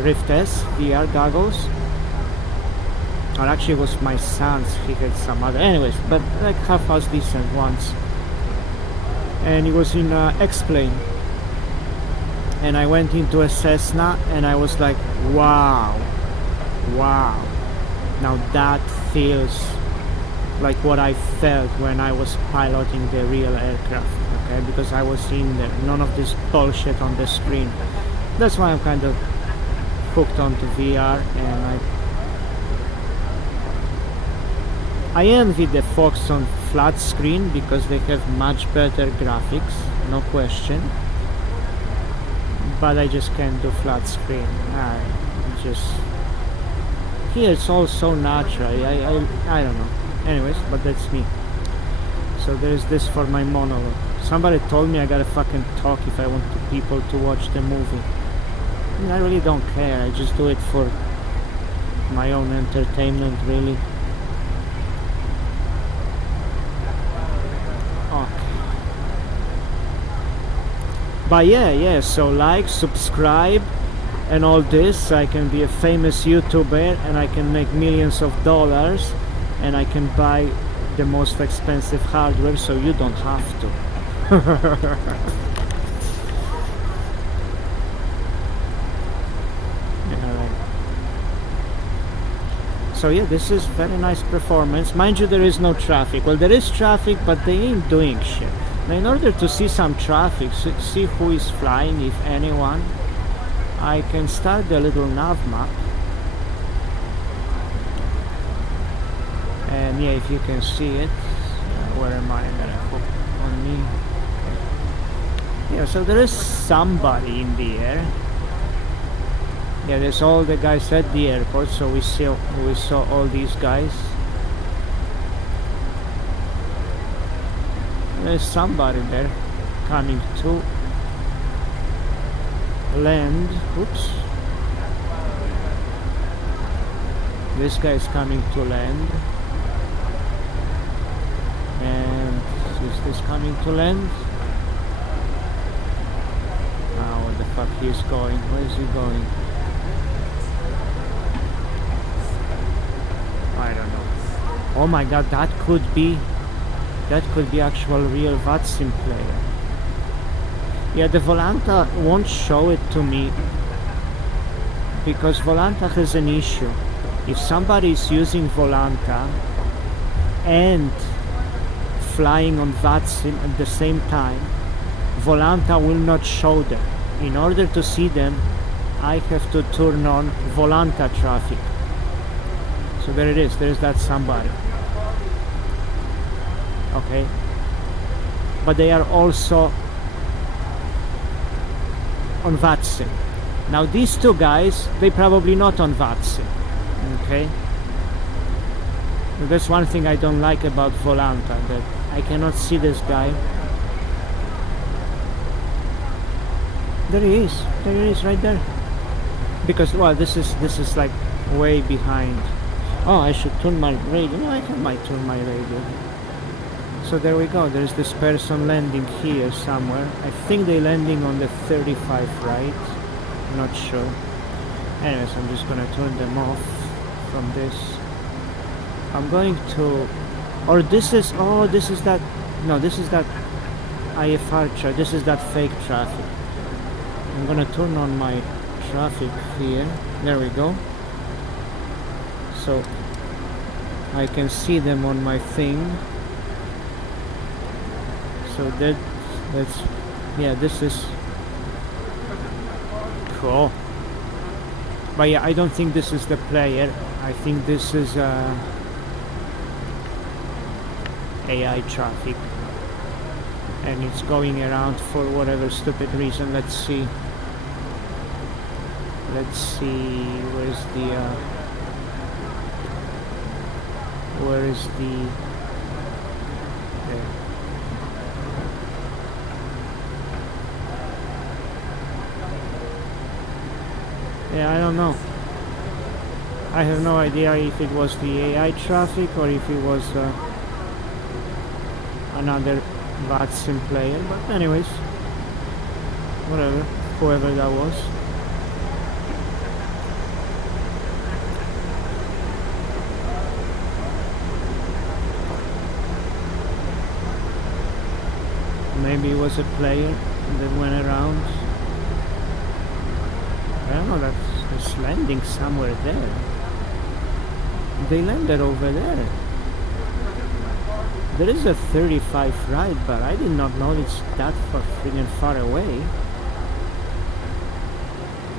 Rift S VR goggles. Or actually it was my son's, he had some other, anyways, but like half-house decent ones. And it was in X-Plane. And I went into a Cessna, and I was like, wow. Now that feels like what I felt when I was piloting the real aircraft, okay? Because I was in there, none of this bullshit on the screen. That's why I'm kind of hooked onto VR, and I envy the folks on flat screen because they have much better graphics, no question. But I just can't do flat screen. Here it's all so natural. I don't know. Anyways, but that's me. So there's this for my monologue. Somebody told me I gotta fucking talk if I want people to watch the movie. I mean, I really don't care. I just do it for my own entertainment, really. But yeah, so like, subscribe and all this. I can be a famous YouTuber, and I can make millions of dollars, and I can buy the most expensive hardware, so you don't have to. So yeah, this is very nice performance. Mind you, there is no traffic. Well, there is traffic, but they ain't doing shit. Now, in order to see some traffic, see who is flying, if anyone, I can start the little nav map. And yeah, if you can see it, where am I? I'm gonna hook on me. Okay. Yeah, so there is somebody in the air. Yeah, there's all the guys at the airport, so we saw all these guys. There's somebody there coming to land. Oops. This guy is coming to land. And is this coming to land? Ah, where the fuck he is going? Where is he going? I don't know. Oh my god, that could be actual real VATSIM player. Yeah, the Volanta won't show it to me because Volanta has an issue. If somebody is using Volanta and flying on VATSIM at the same time, Volanta will not show them. In order to see them, I have to turn on Volanta traffic. So there it is, there's that somebody. Okay, but they are also on VATSIM. Now these two guys, they probably not on VATSIM. Okay, that's one thing I don't like about Volanta, that I cannot see this guy. There he is right there. Because well, this is like way behind. Oh, I should turn my radio. No, I might turn my radio. So there we go, there's this person landing here somewhere. I think they're landing on the 35 right, not sure. Anyways, I'm just gonna turn them off from this. I'm going to, or this is, oh, this is that, no, this is that IFR traffic, this is that fake traffic. I'm gonna turn on my traffic here, there we go. So I can see them on my thing. So that's yeah, this is cool. But yeah, I don't think this is the player. I think this is AI traffic, and it's going around for whatever stupid reason. Let's see. Where's the there. Yeah, I don't know. I have no idea if it was the AI traffic or if it was another VATSIM player, but anyways, whatever, whoever that was. Maybe it was a player that went around. I don't know, that's landing somewhere there. They landed over there. There is a 35 right, but I did not know it's that freaking far away.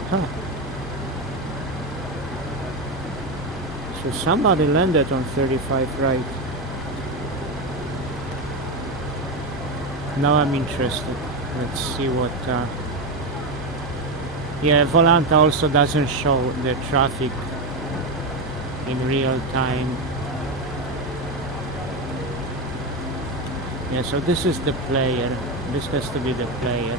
Huh. So somebody landed on 35 right. Now I'm interested. Let's see what... Yeah, Volanta also doesn't show the traffic in real time. Yeah, so this is the player. This has to be the player.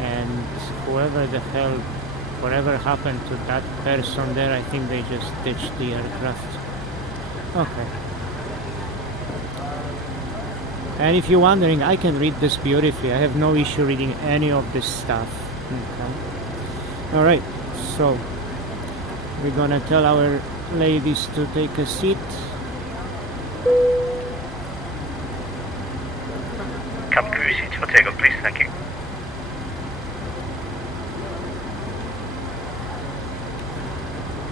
And whoever the hell, whatever happened to that person there, I think they just ditched the aircraft. Okay. And if you're wondering, I can read this beautifully. I have no issue reading any of this stuff. Okay. Alright, so we're gonna tell our ladies to take a seat. Cabin crew seats for takeoff, please. Thank you.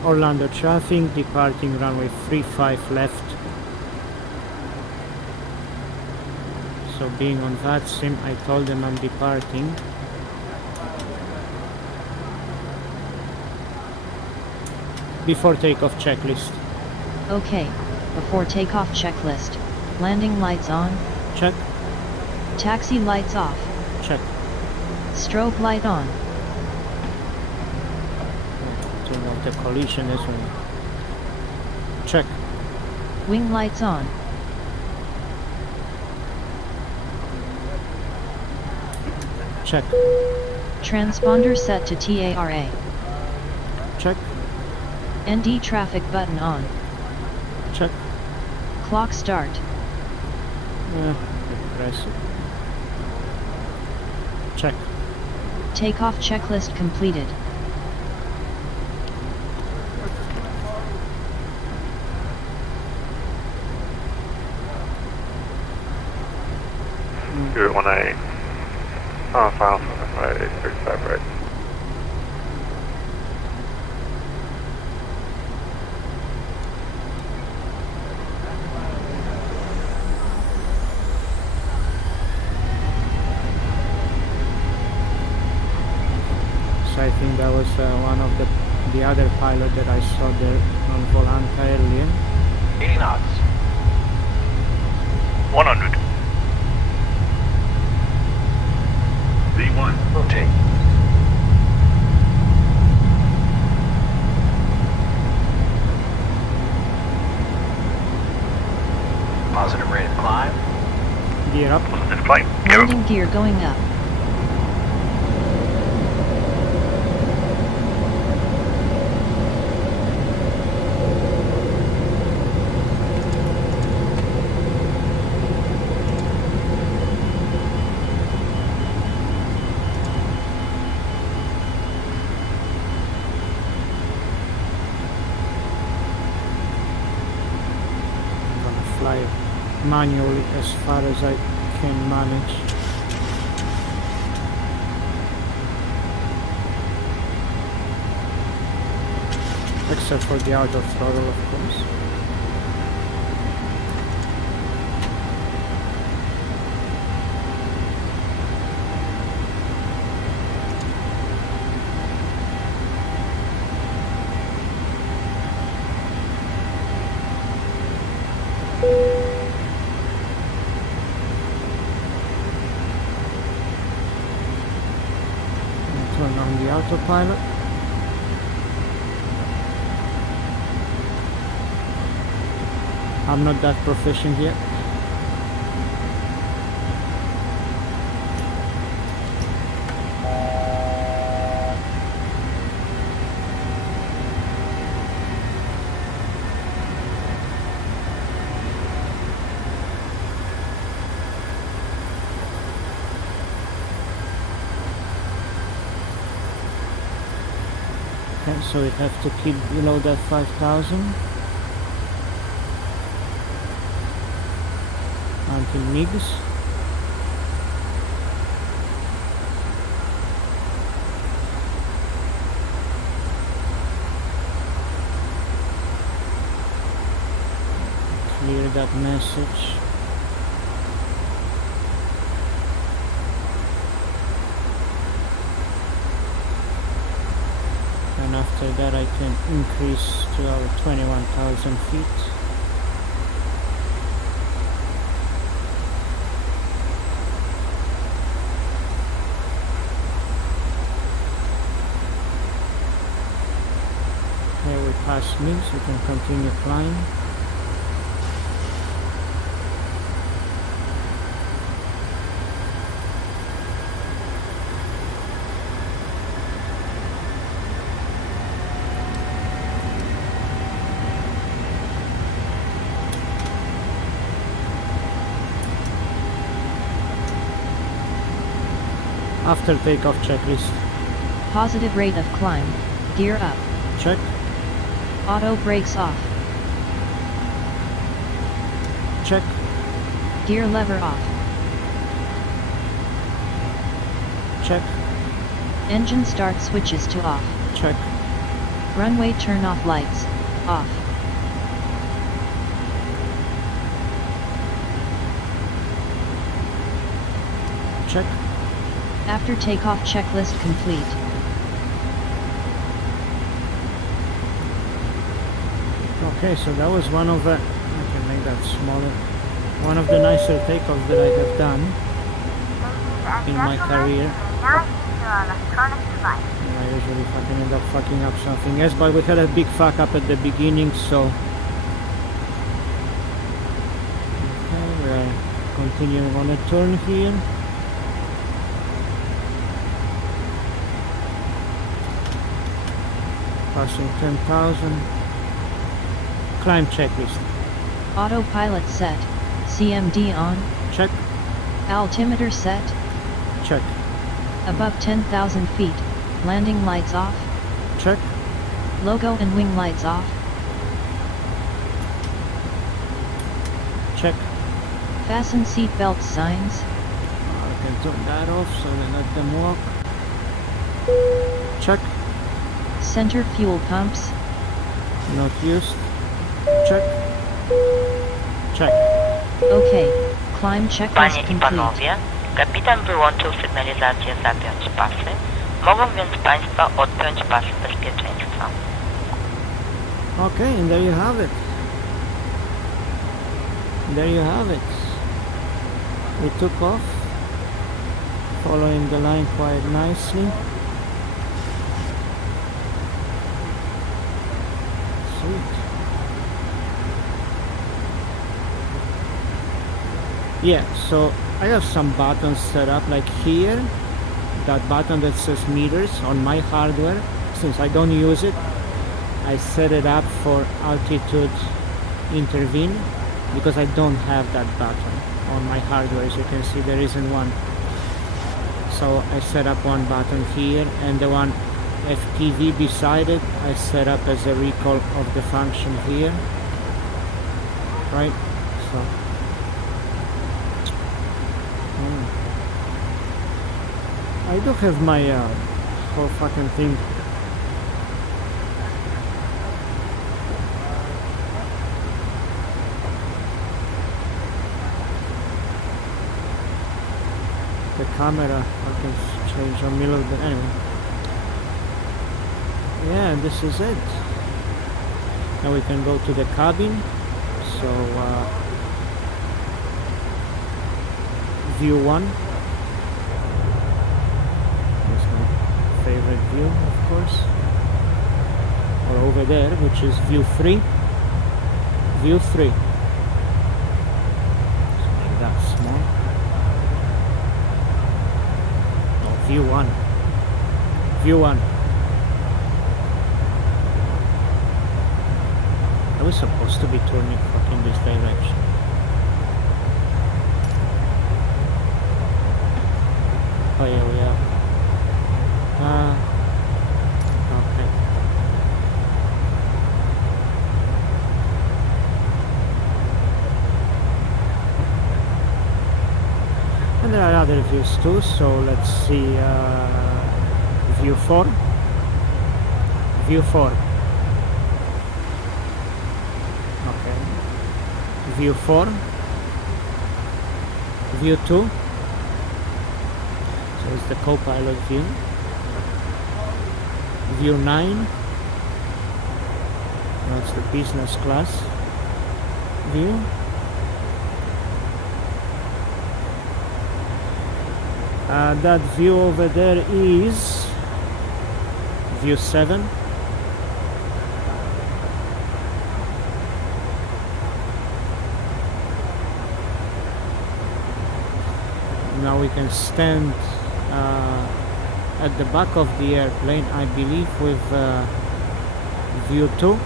Orlando traffic, departing runway 35 left. So being on VATSIM, I told them I'm departing. Before takeoff checklist. Okay, before takeoff checklist. Landing lights on. Check. Taxi lights off. Check. Strobe light on. Turn off the collision as well. Check. Wing lights on. Check. Transponder set to TARA. Check. ND traffic button on. Check. Clock start. Press it. Check. Takeoff checklist completed. You're at 18. Oh, final right, 35 right. So I think that was one of the other pilot that I saw there on Volanta earlier. 80 knots. 100. V1. Rotate. Positive rate of climb. Gear up. Positive climb. Gear up. Landing gear going up. manually as far as I can manage. Except for the auto throttle, of course. Turn on the autopilot. I'm not that proficient yet. Okay, so we have to keep below that 5,000 until MIGs. Clear that message. And after that I can increase to our 21,000 feet. Here we pass me, so we can continue flying. After takeoff checklist. Positive rate of climb. Gear up. Check. Auto brakes off. Check. Gear lever off. Check. Engine start switches to off. Check. Runway turn off lights. Off. Check. After takeoff checklist complete. Okay, so that was one of the, I can make that smaller, one of the nicer takeoffs that I have done in my career. And I usually fucking end up fucking up something else, but we had a big fuck up at the beginning, so okay, we are continuing on a turn here. Passing 10,000. Climb checklist. Autopilot set. CMD on. Check. Altimeter set. Check. Above 10,000 feet. Landing lights off. Check. Logo and wing lights off. Check. Fasten seat belt signs. I can turn that off so they let them walk. Check. Center fuel pumps. Not used. Check. Check. Okay. Climb checklist Panie i complete. panowie, kapitan wyłączył sygnalizację zapiąć pasy. Mogą więc państwo odpiąć pasy bezpieczeństwa. Okay, and there you have it. There you have it. We took off, following the line quite nicely. Sweet. Yeah, so I have some buttons set up, like here, that button that says meters on my hardware. Since I don't use it, I set it up for altitude intervene, because I don't have that button on my hardware. As you can see, there isn't one. So I set up one button here, and the one FPV beside it I set up as a recall of the function here, right? So I do have my whole fucking thing. The camera I can change a little bit anyway. Yeah, and this is it. Now we can go to the cabin. So view 1. That's my favorite view, of course. Or over there, which is view 3. View 3. Just make that small. No, view 1. View 1. I was supposed to be turning fucking this direction. Oh yeah, we are. Okay. And there are other views too, so let's see, view 4. View 4. View 4, view 2, so it's the co-pilot view, view 9, that's the business class view, that view over there is view 7. Now we can stand at the back of the airplane, I believe, with view 2.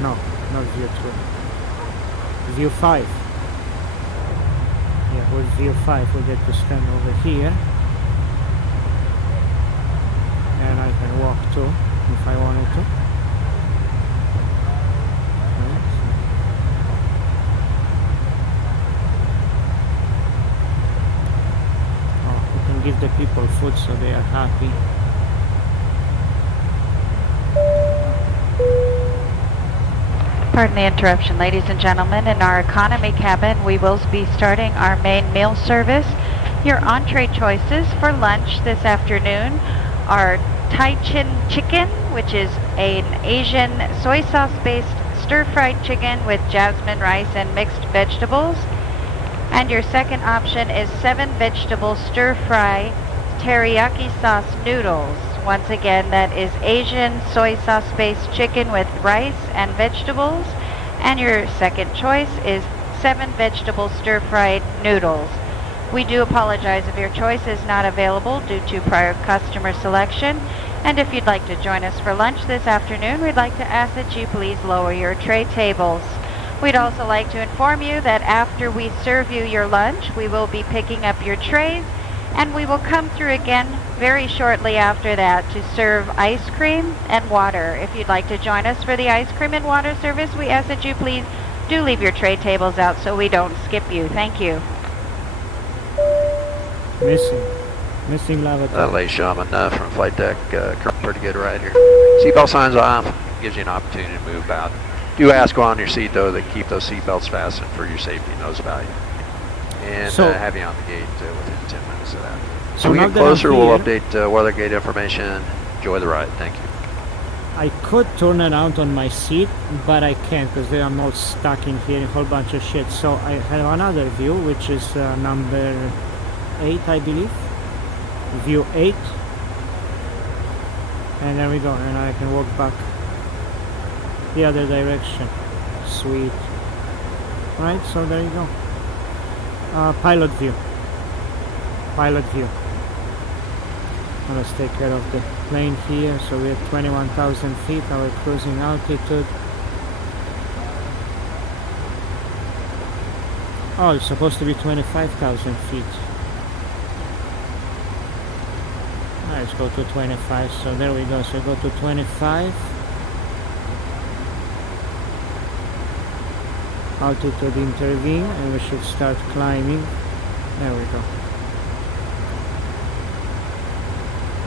No, not view 2. View 5. Yeah, with view 5 we get to stand over here. And I can walk too, if I wanted to. Give the people food so they are happy. Pardon the interruption, ladies and gentlemen. In our economy cabin, we will be starting our main meal service. Your entree choices for lunch this afternoon are Thai chin chicken, which is an Asian soy sauce-based stir-fried chicken with jasmine rice and mixed vegetables. And your second option is 7 vegetable stir-fry teriyaki sauce noodles. Once again, that is Asian soy sauce-based chicken with rice and vegetables. And your second choice is 7 vegetable stir-fried noodles. We do apologize if your choice is not available due to prior customer selection. And if you'd like to join us for lunch this afternoon, we'd like to ask that you please lower your tray tables. We'd also like to inform you that after we serve you your lunch, we will be picking up your trays, and we will come through again very shortly after that to serve ice cream and water. If you'd like to join us for the ice cream and water service, we ask that you please do leave your tray tables out so we don't skip you. Thank you. Missing lavatory. Lay Shaman from flight deck, pretty good right here. Seatbelt signs off, gives you an opportunity to move about. Do ask on your seat though that keep those seat belts fastened for your safety nose value. And have you on the gate within 10 minutes of that. So we get closer, we'll update weather gate information. Enjoy the ride. Thank you. I could turn around on my seat, but I can't because I'm all stuck in here, a whole bunch of shit. So I have another view, which is number 8, I believe. View 8. And there we go, and I can walk back the other direction. Sweet. Right, so there you go. Pilot view. Pilot view. Now let's take care of the plane here. So we're at 21,000 feet, our cruising altitude. Oh, it's supposed to be 25,000 feet. Let's go to 25. So there we go. So go to 25. Altitude intervene, and we should start climbing. There we go.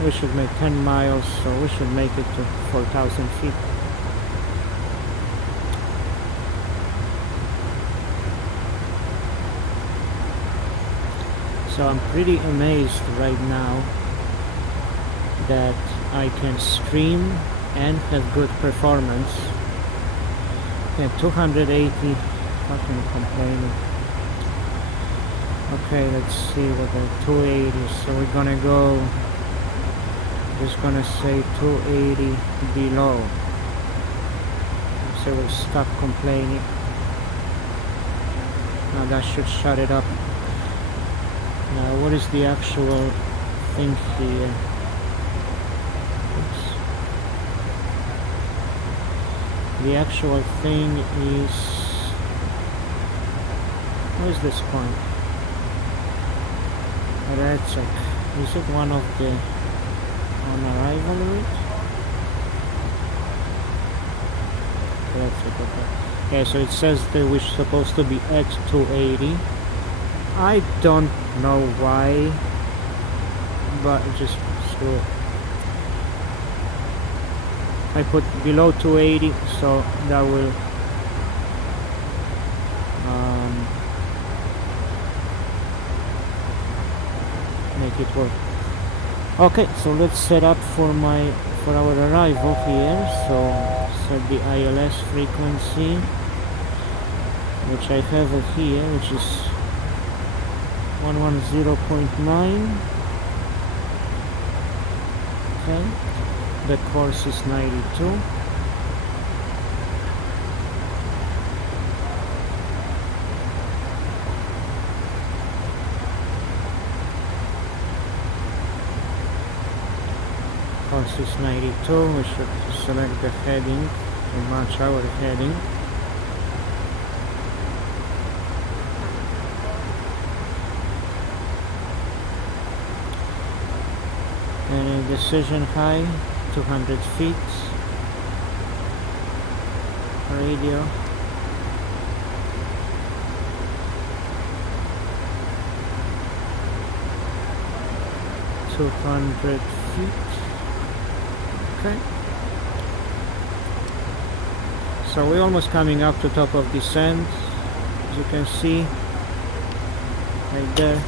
We should make 10 miles, so we should make it to 4,000 feet. So I'm pretty amazed right now that I can stream and have good performance. Yeah, 280, fucking complaining. Okay, let's see what the 280, so we're gonna go, just gonna say 280 below. So we'll stop complaining. Now that should shut it up. Now what is the actual thing here? Oops. The actual thing is, what is this point? Red check. Is it one of the on arrival route? Red check, okay. Yeah, so it says that we're supposed to be at 280. I don't know why, but just screw it. I put below 280, so that will make it work. Okay, so let's set up for our arrival here. So set the ILS frequency, which I have it here, which is 110.9. Okay, the course is 92. Course is 92. We should select the heading to match our heading. And decision high, 200 feet. Radio. $200 feet. Okay. So we're almost coming up to top of descent, as you can see right there.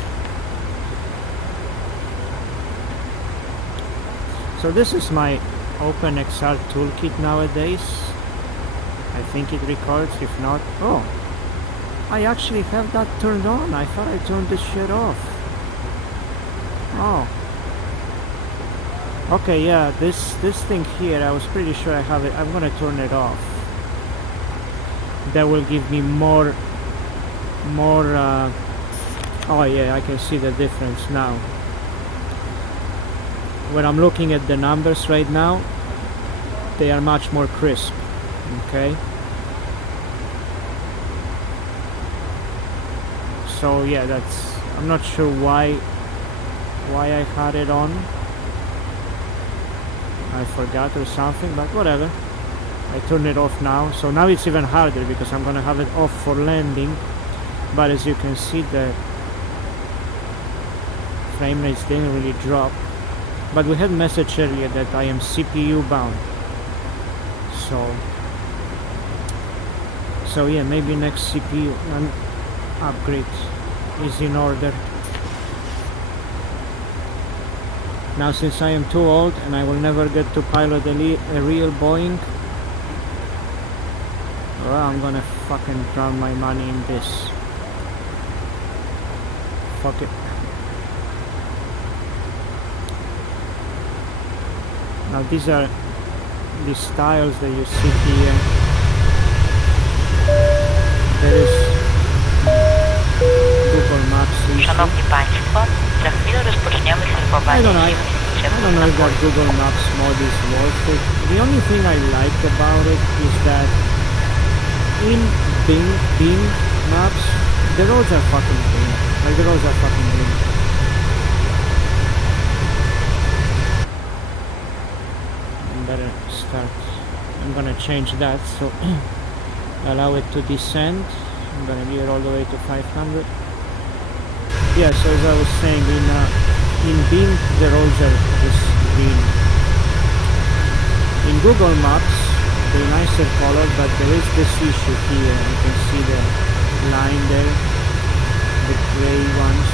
So this is my OpenXR toolkit nowadays. I think it records. If not, oh, I actually have that turned on. I thought I turned this shit off. Oh, okay, yeah, this thing here, I was pretty sure I have it. I'm gonna turn it off. That will give me more oh yeah, I can see the difference now. When I'm looking at the numbers right now, they are much more crisp. Okay, so yeah, that's, I'm not sure why I had it on. I forgot or something, but whatever. I turn it off now, so now it's even harder because I'm gonna have it off for landing. But as you can see, the frame rates didn't really drop. But we had message earlier that I am CPU bound. So yeah, maybe next CPU upgrade is in order. Now, since I am too old and I will never get to pilot a real Boeing, well, I'm gonna fucking drown my money in this. Fuck it. Now these are the styles that you see here. There is Google Maps. Szanowni Państwo, za chwilę rozpoczniemy serwowanie I don't know if that Google Maps mod is worth it. The only thing I like about it is that in Bing Maps, the roads are fucking green. Like, the roads are fucking green. I better start. I'm gonna change that, so allow it to descend. I'm gonna gear all the way to 500. Yeah, so as I was saying, in Bing the roads are just in Google Maps they're nicer color, but there is this issue here. You can see the line there, the gray ones.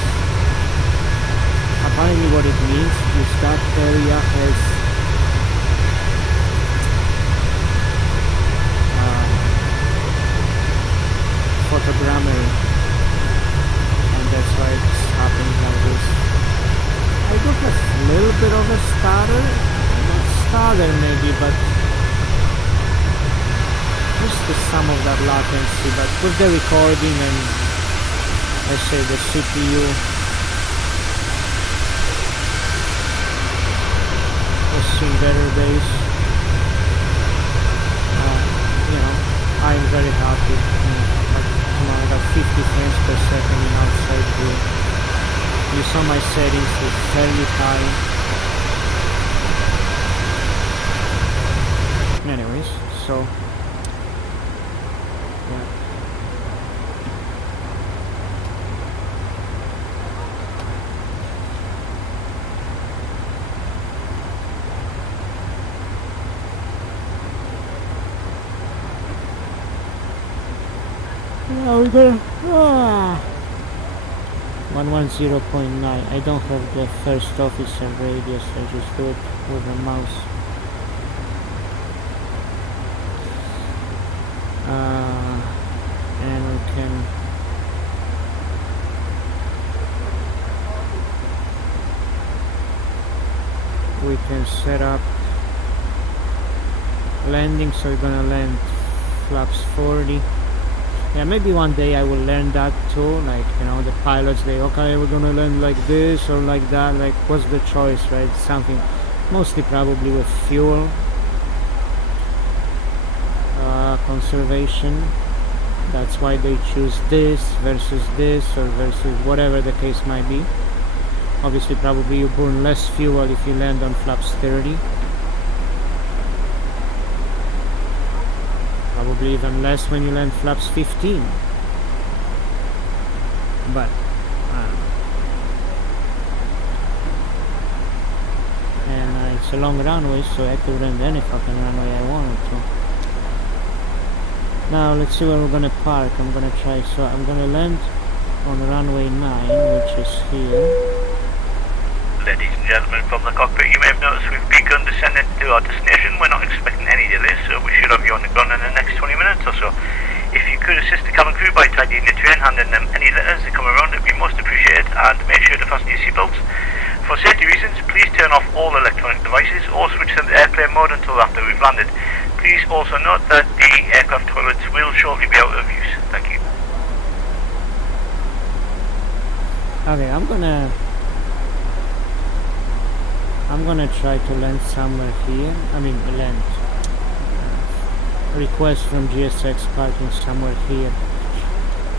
Apparently what it means is that area has photogrammetry, and that's why it's happening like this. I do have a little bit of a stutter, not stutter maybe, but just some of that latency. But with the recording and I say the CPU was seeing better days, you know, I'm very happy. I got 50 frames per second in outside view. You saw my settings is fairly high. Anyways, so yeah. Now we're gonna 110.9. I don't have the first officer radius, I just do it with the mouse. And we can set up landing, so we're gonna land flaps 40. Yeah, maybe one day I will learn that too, like, you know, the pilots, they, okay, we're gonna land like this or like that, like, what's the choice, right? Something mostly probably with fuel conservation. That's why they choose this versus this, or versus whatever the case might be. Obviously probably you burn less fuel if you land on flaps 30. Probably even less when you land flaps 15. But and it's a long runway, so I could land any fucking runway I wanted to. Now let's see where we're gonna park. I'm gonna try, so I'm gonna land on runway 9, which is here. Ladies and gentlemen from the cockpit, you may have noticed we've begun descending to our destination. We're not expecting any delays, so we should have you on the ground in the next 20 minutes or so. If you could assist the cabin crew by tidying the train, handing them any letters that come around, it would be most appreciated, and make sure to fasten your seatbelts. For safety reasons, please turn off all electronic devices or switch them to airplane mode until after we've landed. Please also note that the aircraft toilets will shortly be out of use. Thank you. Okay, I'm gonna try to land somewhere here. I mean, land. Request from GSX parking somewhere here.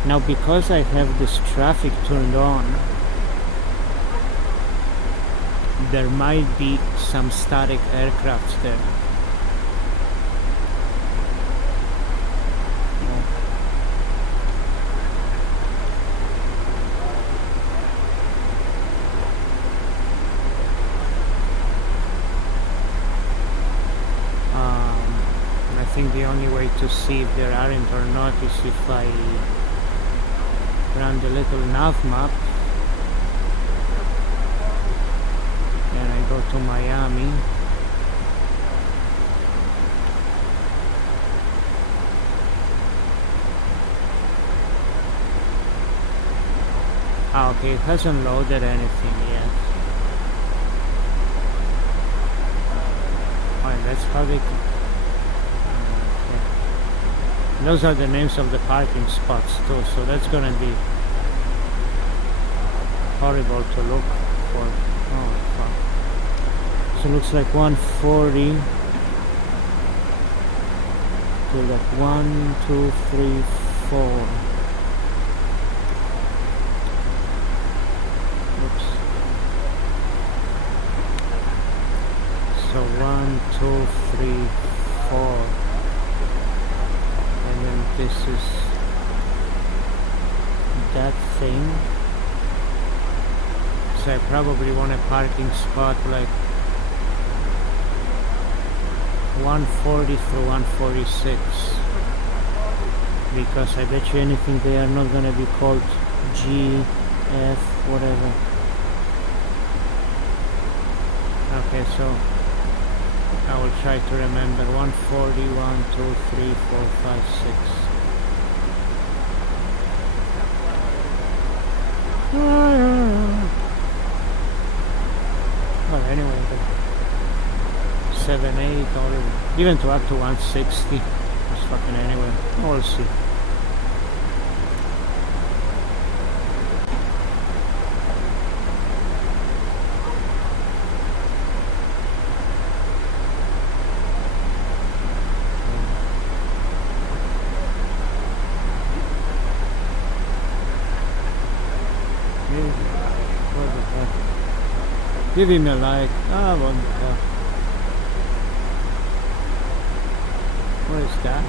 Now, because I have this traffic turned on, there might be some static aircrafts there. I think the only way to see if there aren't or not is if I run the little nav map and I go to Miami. Okay, it hasn't loaded anything yet. Alright, that's how they... Those are the names of the parking spots too, so that's gonna be horrible to look for. Oh fuck. So it looks like 140 to like 1, 2, 3, 4. Oops. So 1, 2, 3, 4. And then this is that thing. So I probably want a parking spot like 140 through 146, because I bet you anything they are not gonna be called G, F, whatever. Okay, so I will try to remember 140, 1, 2, 3, 4, 5, 6. Well, anyway, 7, 8, or even to up to 160. Just fucking anyway. We'll see. Give him a like. Ah, what the hell? What is that?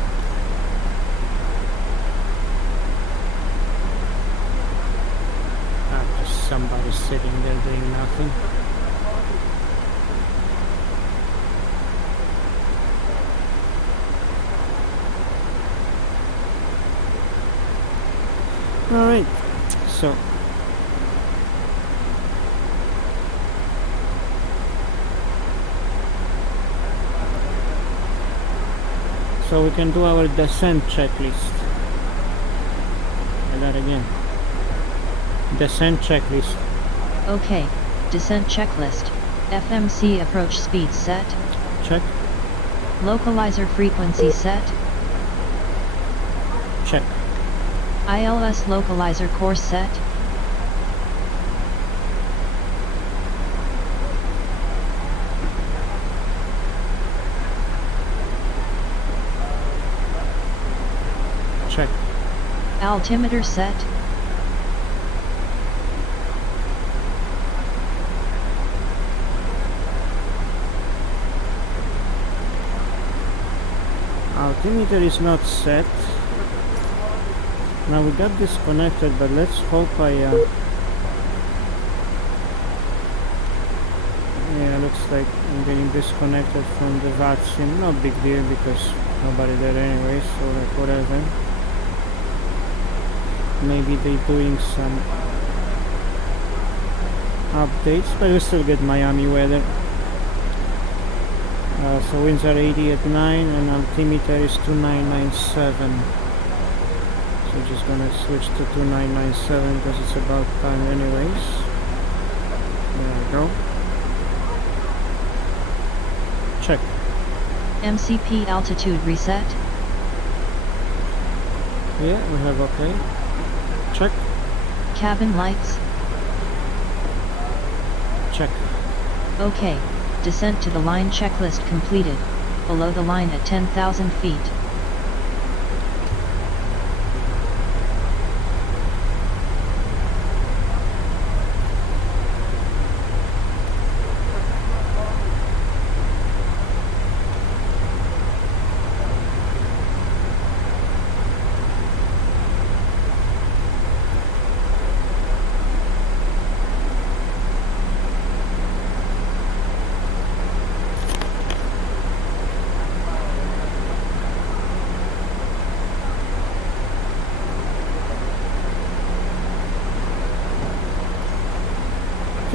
Ah, just somebody sitting there doing nothing. Alright, so we can do our descent checklist. Try that again. Descent checklist. Okay, descent checklist. FMC approach speed set. Check. Localizer frequency set. Check. ILS localizer course set. Check. Altimeter set. Altimeter is not set. Now we got disconnected, but let's hope yeah, looks like I'm getting disconnected from the vaccine. No big deal because nobody there anyway, so like whatever. Maybe they're doing some updates, but we still get Miami weather. So winds are 80 at 9 and altimeter is 2997. So just gonna switch to 2997 because it's about time anyways. There we go. Check. MCP altitude reset. Yeah, we have okay. Check. Cabin lights. Check. Okay. Descent to the line checklist completed. Below the line at 10,000 feet.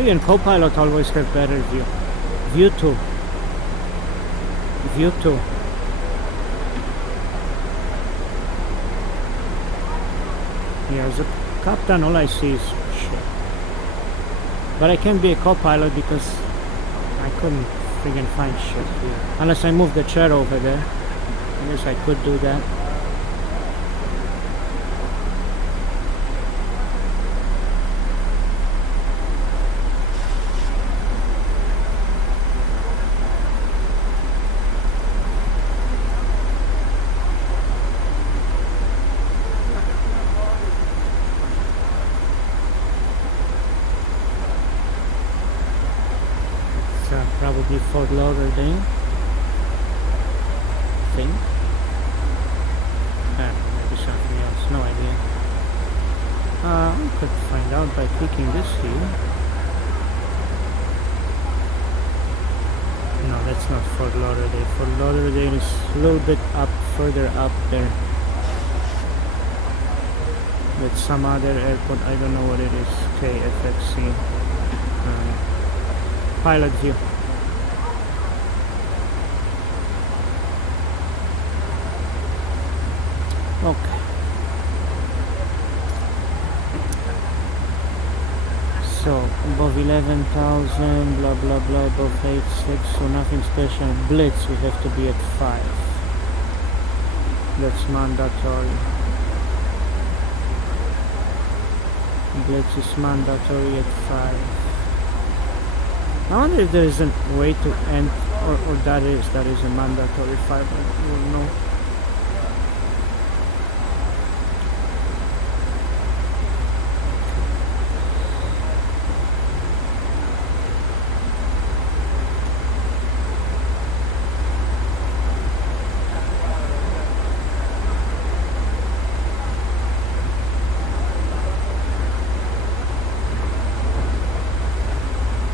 And Copilot always have better view. View 2. View 2. Yeah, as a captain all I see is shit. But I can't be a Copilot because I couldn't friggin' find shit here. Unless I move the chair over there. I guess I could do that. Probably Fort Lauderdale. Think. Maybe something else. No idea. We could find out by clicking this here. No, That's not Fort Lauderdale. Fort Lauderdale is a little bit up, further up there. With some other airport, I don't know what it is. KFXC. Pilot view. Okay. So above 11,000, blah blah blah, above 86, so nothing special. Blitz, we have to be at 5. That's mandatory. Blitz is mandatory at 5. I wonder if there is a way to end, or that is a mandatory 5. I don't know.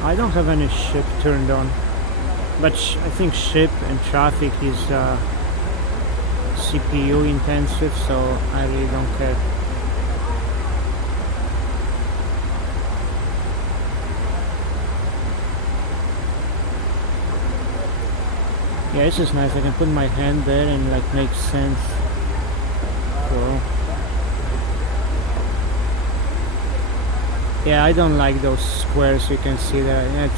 I don't have any ship turned on, but I think ship and traffic is CPU intensive, so I really don't care. Yeah, it's just nice. I can put my hand there and like make sense. Cool. Yeah, I don't like those squares. You can see that.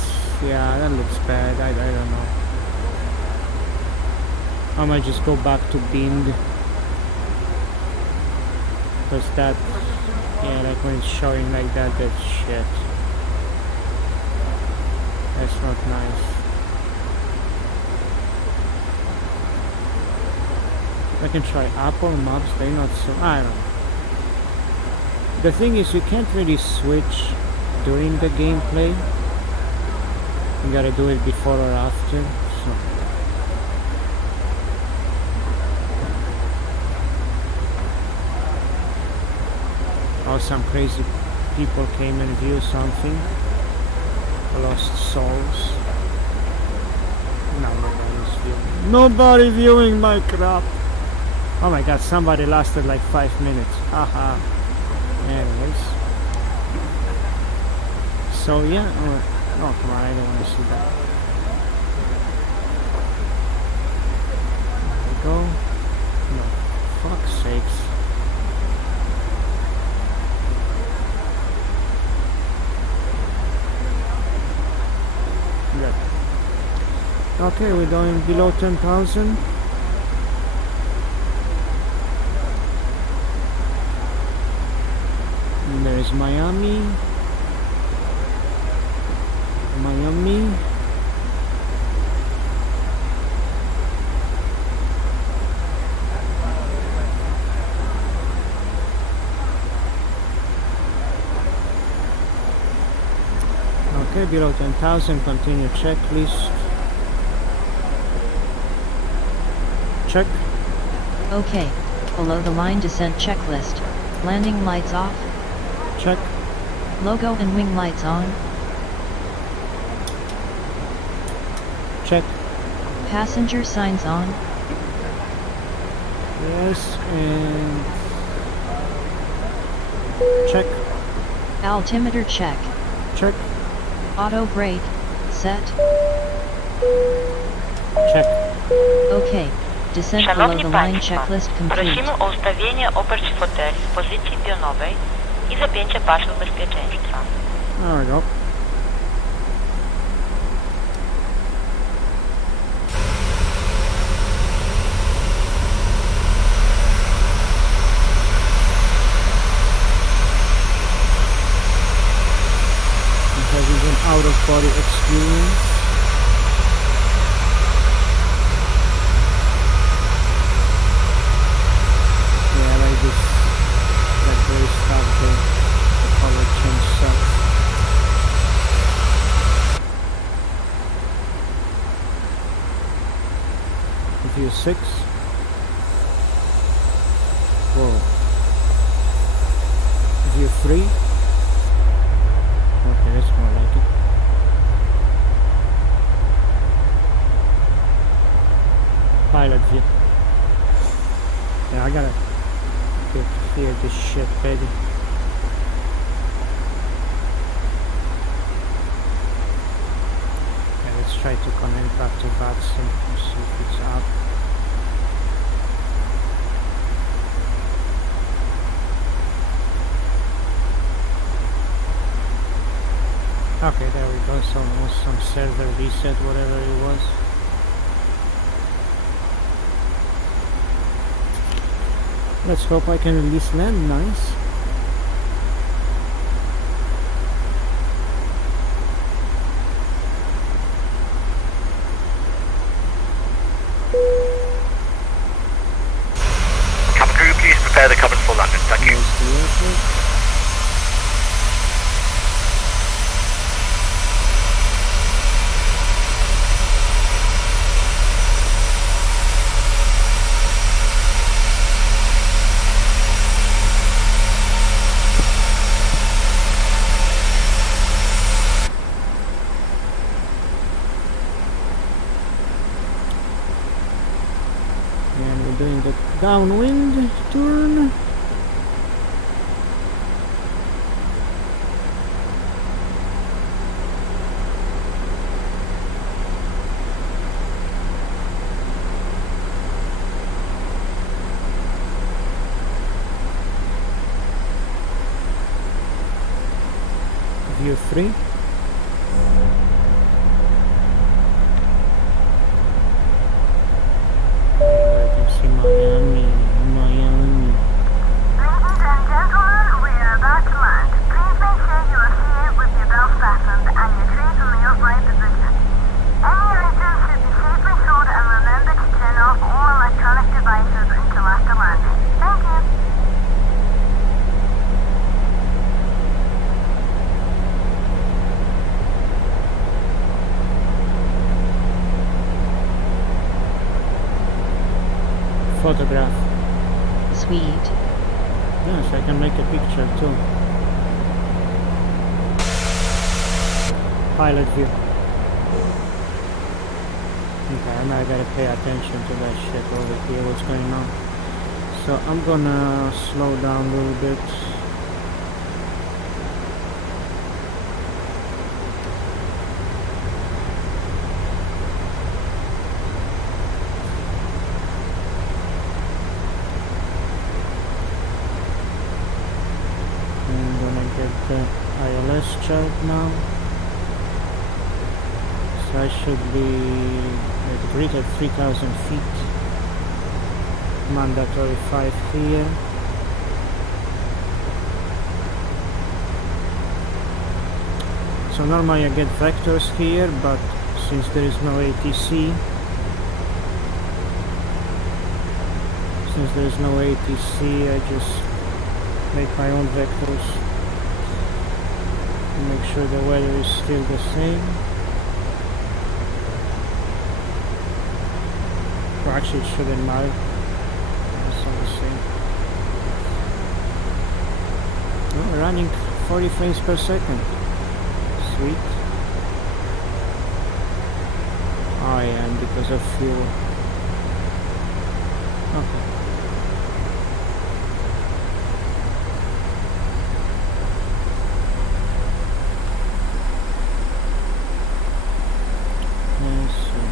Yeah, that looks bad. I don't know. I might just go back to Bing, because that, yeah, like when it's showing like that, that's shit. That's not nice. I can try Apple Maps. They're not so. I don't know. The thing is, you can't really switch during the gameplay. You gotta do it before or after. So. Oh, some crazy people came and viewed something. Lost souls. No, nobody's viewing. Nobody viewing my crap. Oh my god, somebody lasted like 5 minutes. Haha. Anyways, so yeah, oh come on, I don't want to see that. There we go. No, fuck's sakes. Good. Okay, we're going below 10,000. There is Miami. Okay, below 10,000, continue checklist. Check. Okay, below the line descent checklist. Landing lights off. Check. Logo and wing lights on. Check. Passenger signs on. Yes, and check. Altimeter check. Check. Auto brake set. Check. Okay, descent below the line checklist complete. Prosimy o ustawienie oparć foteli w pozycji pionowej i zapięcie pasów bezpieczeństwa. There we go. Having an out-of-body experience. Yeah, like this. That very stuff, the color change sucks. View 6. Whoa. View 3. Okay, that's more like it. Pilot view. Yeah, I gotta get here this shit ready. Yeah, let's try to connect back to VATS and see if it's up. Okay, there we go. So almost some server reset, whatever it was. Let's hope I can at least land nice. Cabin crew, please prepare the cabin for landing. Thank you. And we're doing the downwind turn. View 3. I can see Miami. Ladies and gentlemen, we are about to land. Please make sure you are seated with your belts fastened and your trays in the upright position. Any items should be safely stored and remember to turn off all electronic devices until after landing. Thank you. Photograph. Sweet. Yes, I can make a picture too. Pilot view. Okay, I gotta pay attention to that shit over here, what's going on. So I'm gonna slow down a little bit. I'm gonna get the ILS chart now. So I should be at grid at 3,000 feet. Mandatory 5 here. So normally I get vectors here, but since there is no ATC, I just make my own vectors to make sure the weather is still the same. Well, actually it shouldn't matter. It's all the same. Oh, we're running 40 frames per second. Sweet. Oh yeah, and because of fuel. Okay. Let's see.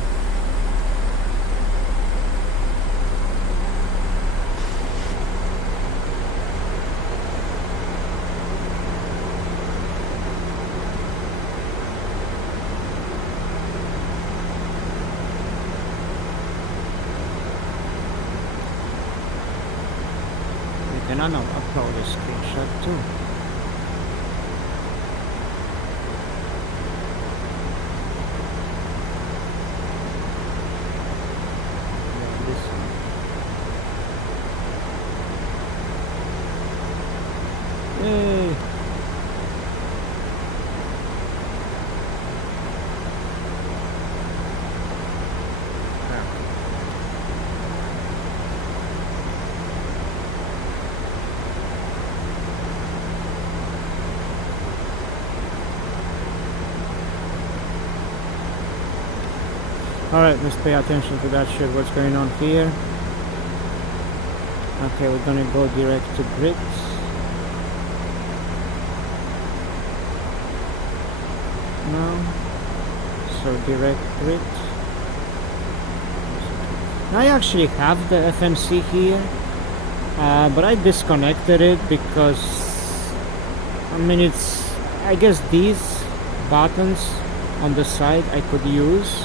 You can now upload a screenshot too. Yeah, this one. Yay! Alright, let's pay attention to that shit. What's going on here? Okay, we're gonna go direct to grid. No. So direct grid. I actually have the FMC here, but I disconnected it because, I mean, it's, I guess these buttons on the side I could use,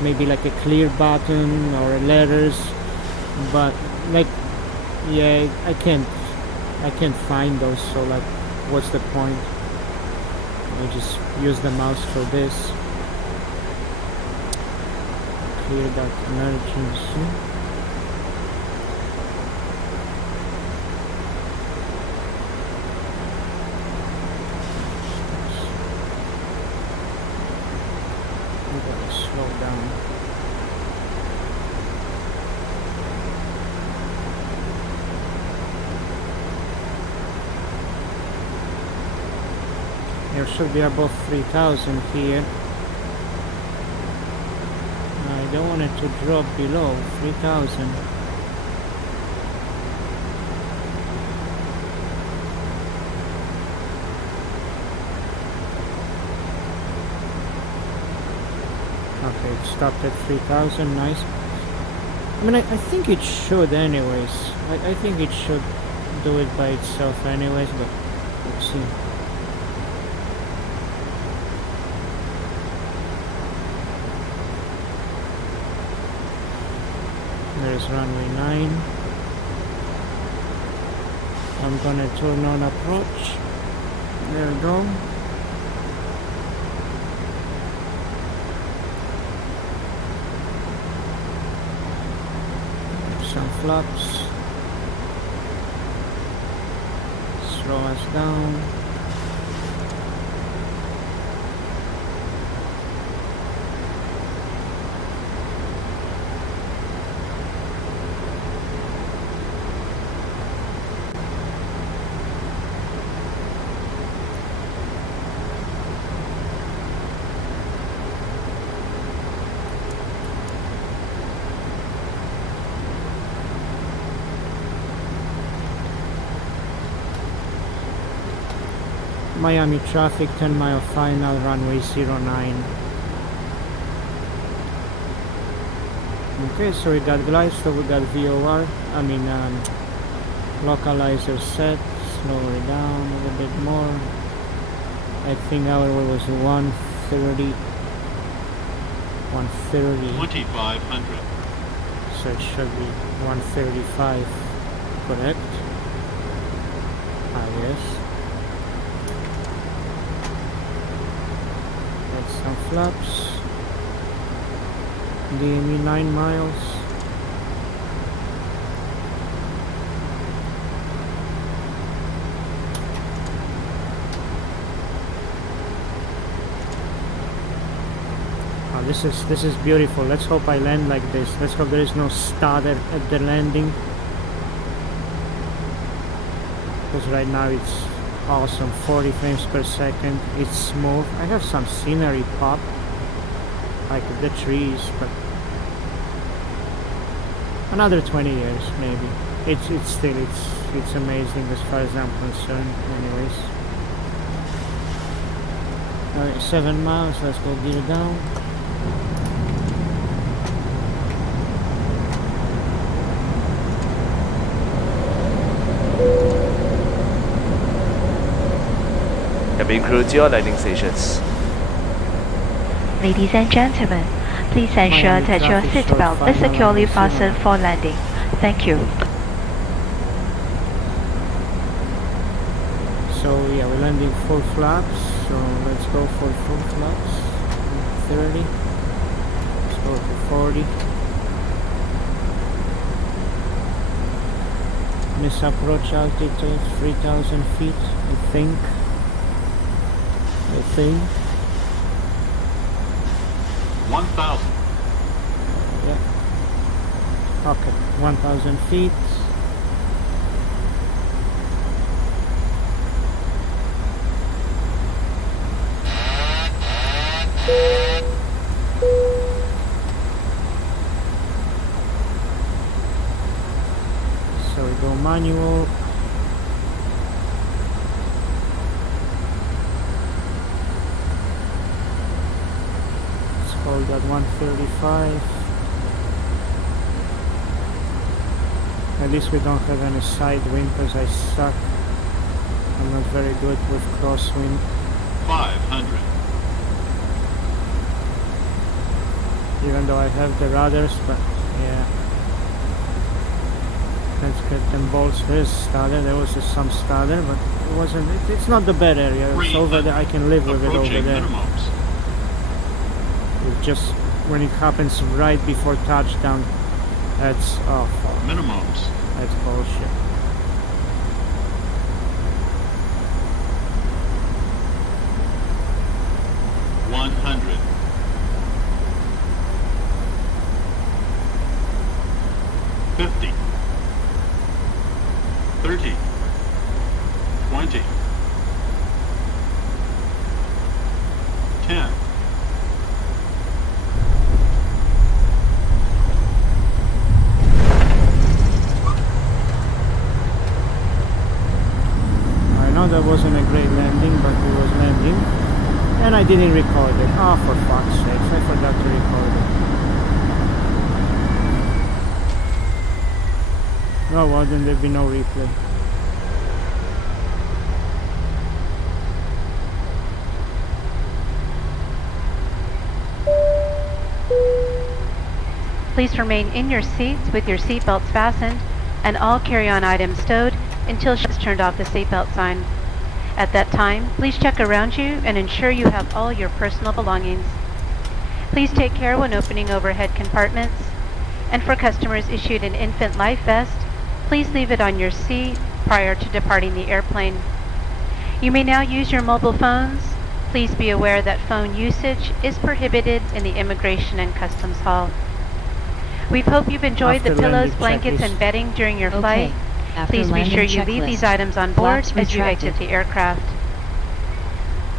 maybe like a clear button or letters, but like, yeah, I can't find those, so like, what's the point? I just use the mouse for this. Clear that emergency. We gotta slow down. There should be above 3,000 here. I don't want it to drop below 3,000. Okay, it stopped at 3,000, nice. I mean, I think it should anyways. I think it should do it by itself anyways, but let's see. There's runway 9. I'm gonna turn on approach. There we go. Some flaps. Slow us down. Miami traffic, 10 mile final, runway 09. Okay, so we got glide, so we got VOR, localizer set, slow it down a little bit more. I think our way was 130. 2500. So it should be 135, correct? Ah, yes. Some flaps. DME 9 miles. Oh, this is beautiful. Let's hope I land like this. Let's hope there is no stutter at the landing. Because right now it's awesome. 40 frames per second. It's smooth. I have some scenery pop, like the trees, but another 20 years maybe. It's still it's amazing as far as I'm concerned. Anyways, alright, 7 miles. Let's go gear down. Cabin crew to your landing stations. Ladies and gentlemen, please ensure that your seatbelt is securely fastened for landing. Thank you. So yeah, we're landing full flaps. So let's go for full flaps. 30. Let's go to 40. Miss approach altitude 3,000 feet. I think. 1,000. Yeah. Okay, 1,000 feet. manual. Let's hold at 135. At least we don't have any side wind because I suck. I'm not very good with crosswind. 500. Even though I have the rudders, but yeah. Let's get them bolts. There's stutter. There was some stutter, but it wasn't. It's not the bad area. It's over there. I can live with it over there. It's just when it happens right before touchdown. That's awful. Minimums. That's bullshit. $100. 50. 30. 20. 10. That wasn't a great landing, but it was landing, and I didn't record it. Oh, for fuck's sakes, I forgot to record it. Oh well, then there'd be no replay. Please remain in your seats with your seatbelts fastened and all carry-on items stowed until she's turned off the seatbelt sign. At that time, please check around you and ensure you have all your personal belongings. Please take care when opening overhead compartments. And for customers issued an infant life vest, please leave it on your seat prior to departing the airplane. You may now use your mobile phones. Please be aware that phone usage is prohibited in the Immigration and Customs Hall. We hope you've enjoyed the pillows, blankets, and bedding during your flight. Please be sure you leave these items on board as you exit the aircraft.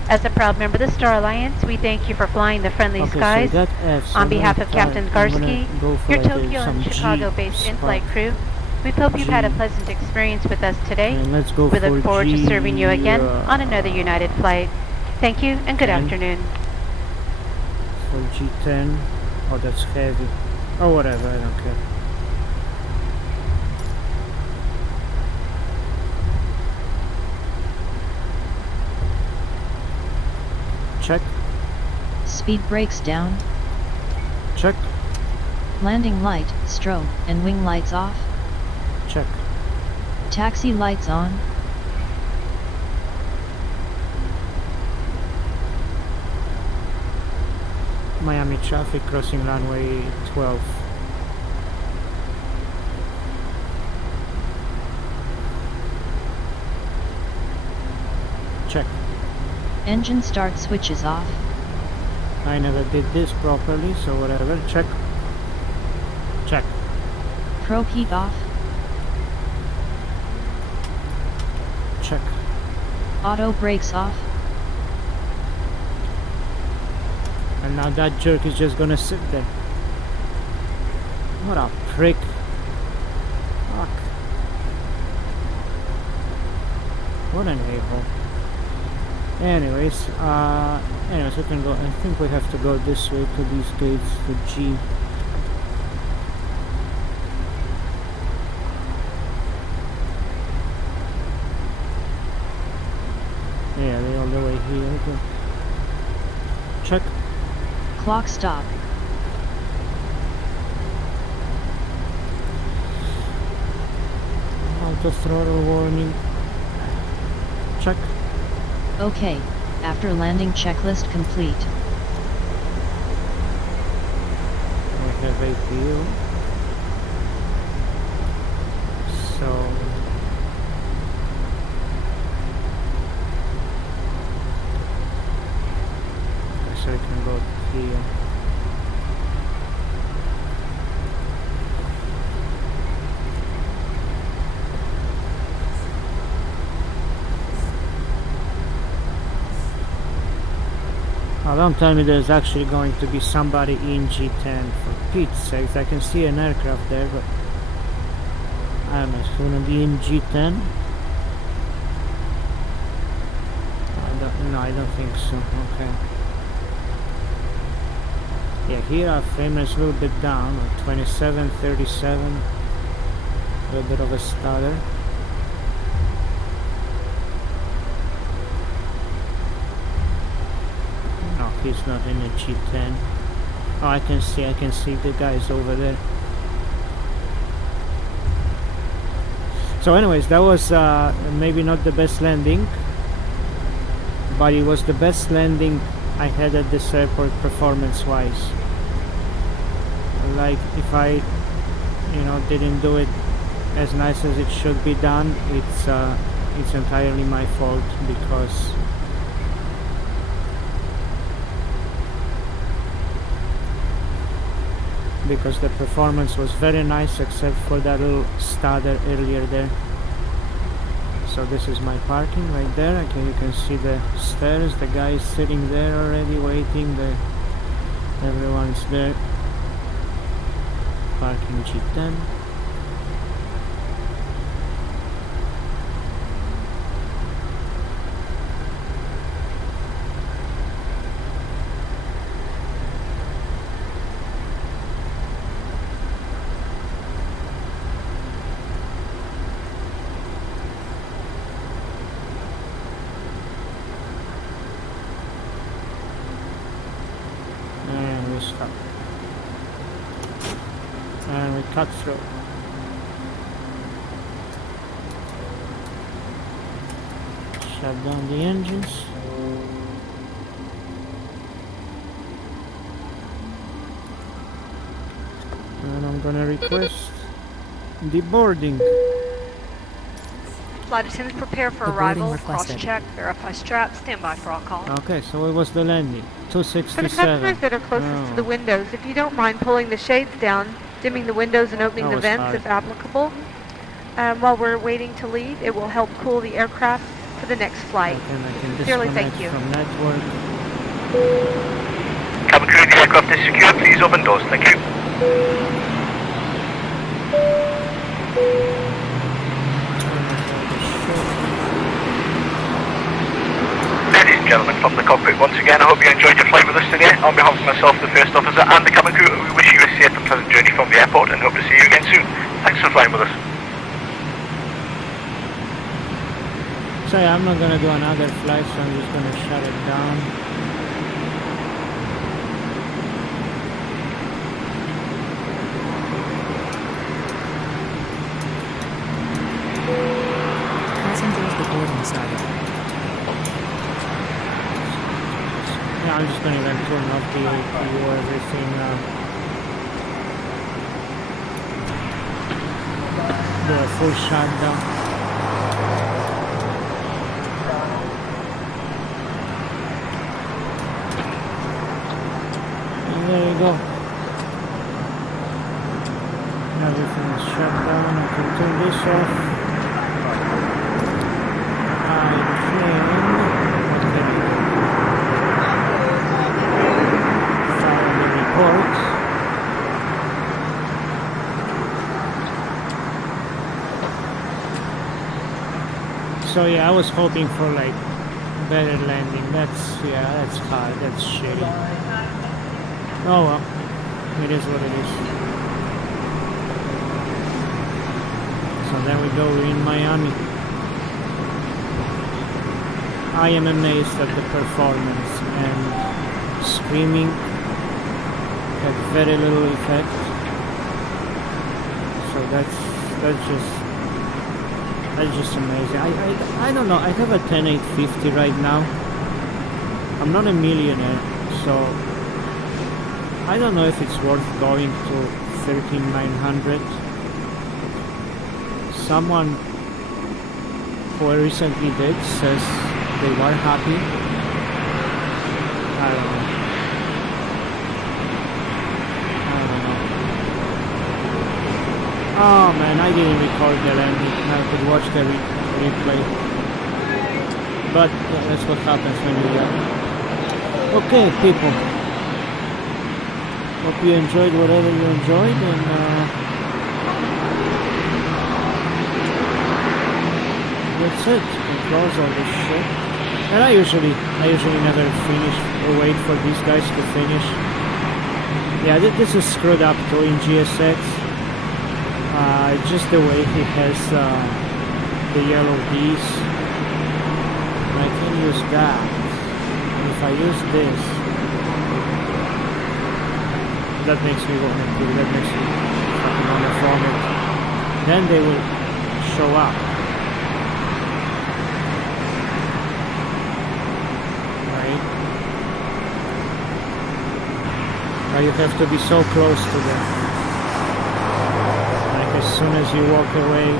As a proud member of the Star Alliance, we thank you for flying the friendly skies. So on behalf of Captain Garsky, your Tokyo and Chicago-based in-flight crew, we hope you've had a pleasant experience with us today. We look forward to serving you again on another United flight. Thank you and good afternoon. For G10, oh that's heavy. Oh whatever, I don't care. Check. Speed brakes down. Check. Landing light, strobe, and wing lights off. Check. Taxi lights on. Miami traffic crossing runway 12. Check. Engine start switches off. I never did this properly, so whatever. Check. Check. Probe heat off. Check. Auto brakes off. And now that jerk is just gonna sit there. What a prick. Fuck. What an a-hole. Anyways, we can go. I think we have to go this way to these gates to G. Yeah, they're all the way here. Okay. Check. Clock stop. Auto throttle warning. Check. Okay, after landing checklist complete. We have APU. So I can go here. Now don't tell me there's actually going to be somebody in G10, for Pete's sakes. I can see an aircraft there, but I don't know, it's gonna be in G10. I don't think so. Okay. Yeah, here our frame is a little bit down, 27, 37. A little bit of a stutter. No, he's not in the G10. Oh, I can see the guys over there. So anyways, that was maybe not the best landing, but it was the best landing I had at this airport performance wise. Like if I didn't do it as nice as it should be done, it's entirely my fault, because the performance was very nice except for that little stutter earlier there. So this is my parking right there. You can see the stairs, the guy is sitting there already waiting, everyone's there. Parking G10. And we stop. And we cut through. Shut down the engines. And I'm gonna request deboarding. Flight attendants prepare for arrival, cross-check, verify straps, stand by for all calls. Okay, so it was the landing. For the 267. customers that are closest to the windows, if you don't mind pulling the shades down, dimming the windows and opening the vents if applicable, while we're waiting to leave, it will help cool the aircraft for the next flight. Sincerely, thank you. From network. Cabin crew, the aircraft is secure. Please open doors. Thank you. Ladies and gentlemen from the cockpit, once again, I hope you enjoyed your flight with us today. On behalf of myself, the first officer, and the cabin crew, we wish you a safe and pleasant journey from the airport and hope to see you again soon. Thanks for flying with us. So yeah, I'm not gonna do another flight, so I'm just gonna shut it down. Passengers boarding side. Yeah, I'm just gonna then turn off the APU, everything. Do a full shutdown. There you go. Everything is shut down. I can turn this off. I can file the report. So yeah, I was hoping for like better landing. That's hard. That's shitty. Oh well, it is what it is. So there we go, we're in Miami. I am amazed at the performance, and screaming had very little effect. So that's just amazing. I don't know, I have a 10850 right now. I'm not a millionaire, so I don't know if it's worth going to 13900. Someone who I recently did says they were happy. I don't know. Oh man, I didn't record the landing. I could watch the replay. But yeah, that's what happens when you yell. Okay, people. Hope you enjoyed whatever you enjoyed, and that's it. We close all this shit. And I usually never finish or wait for these guys to finish. Yeah, this is screwed up too in GSX. Just the way he has the yellow D's. I can use that. And if I use this, that makes me vomit. That makes me fucking wanna vomit. Then they will show up. You have to be so close to them. Like as soon as you walk away.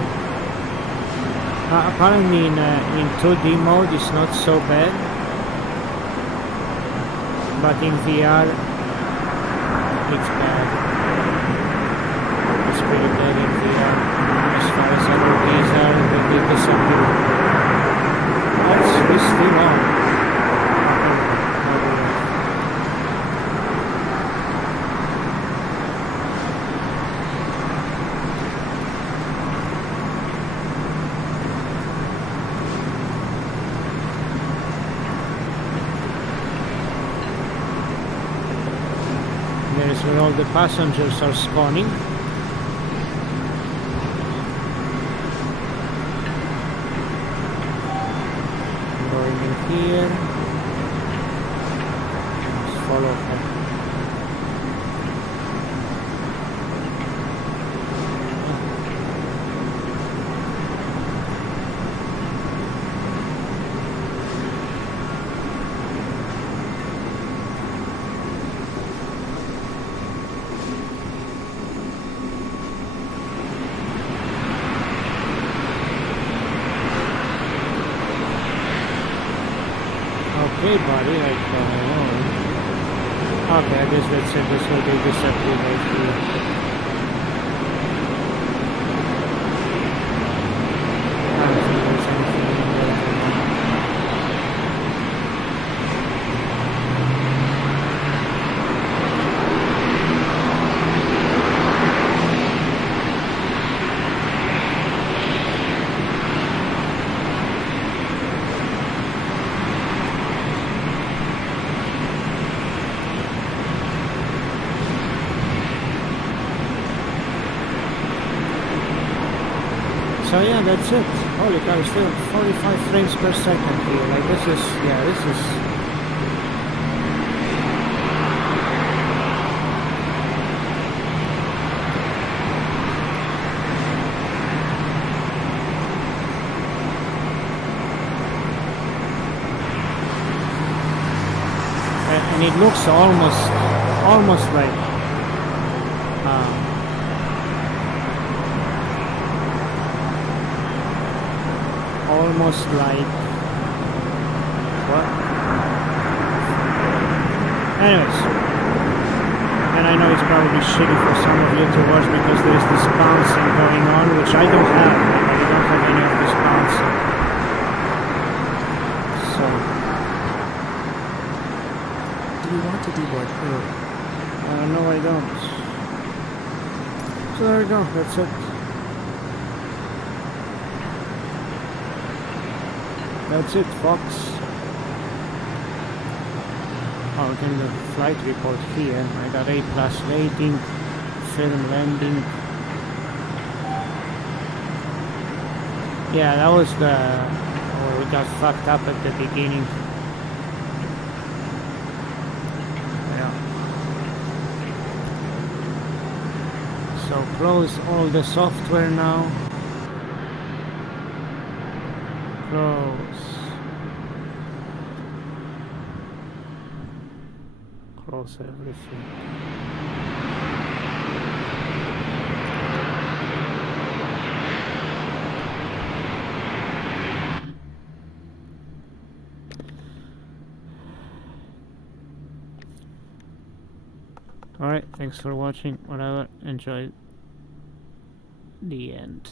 Apparently in 2D mode it's not so bad. But in VR it's bad. It's pretty bad in VR. As far as LODs are, they disappear. We're still on. Where all the passengers are spawning. Going in here. Just follow her. Okay, buddy, like, okay, I guess that's it. This will be disappeared right here. I don't think there's anything in there. So yeah, that's it. Holy cow, it's still 45 frames per second here. Like this is, yeah, this is... And it looks almost like... almost like what? Anyways, and I know it's probably shitty for some of you to watch because there's this bouncing going on, which I don't have. I don't have any of this bouncing. So, do you want to deboard crew? No, I don't. So there we go. That's it. That's it, folks. Oh, then the flight report here. I got A+ rating, firm landing. Yeah, that was the... Oh, we got fucked up at the beginning. Yeah. So close all the software now. Close. Close everything. Alright, thanks for watching. Whatever. Enjoy the end.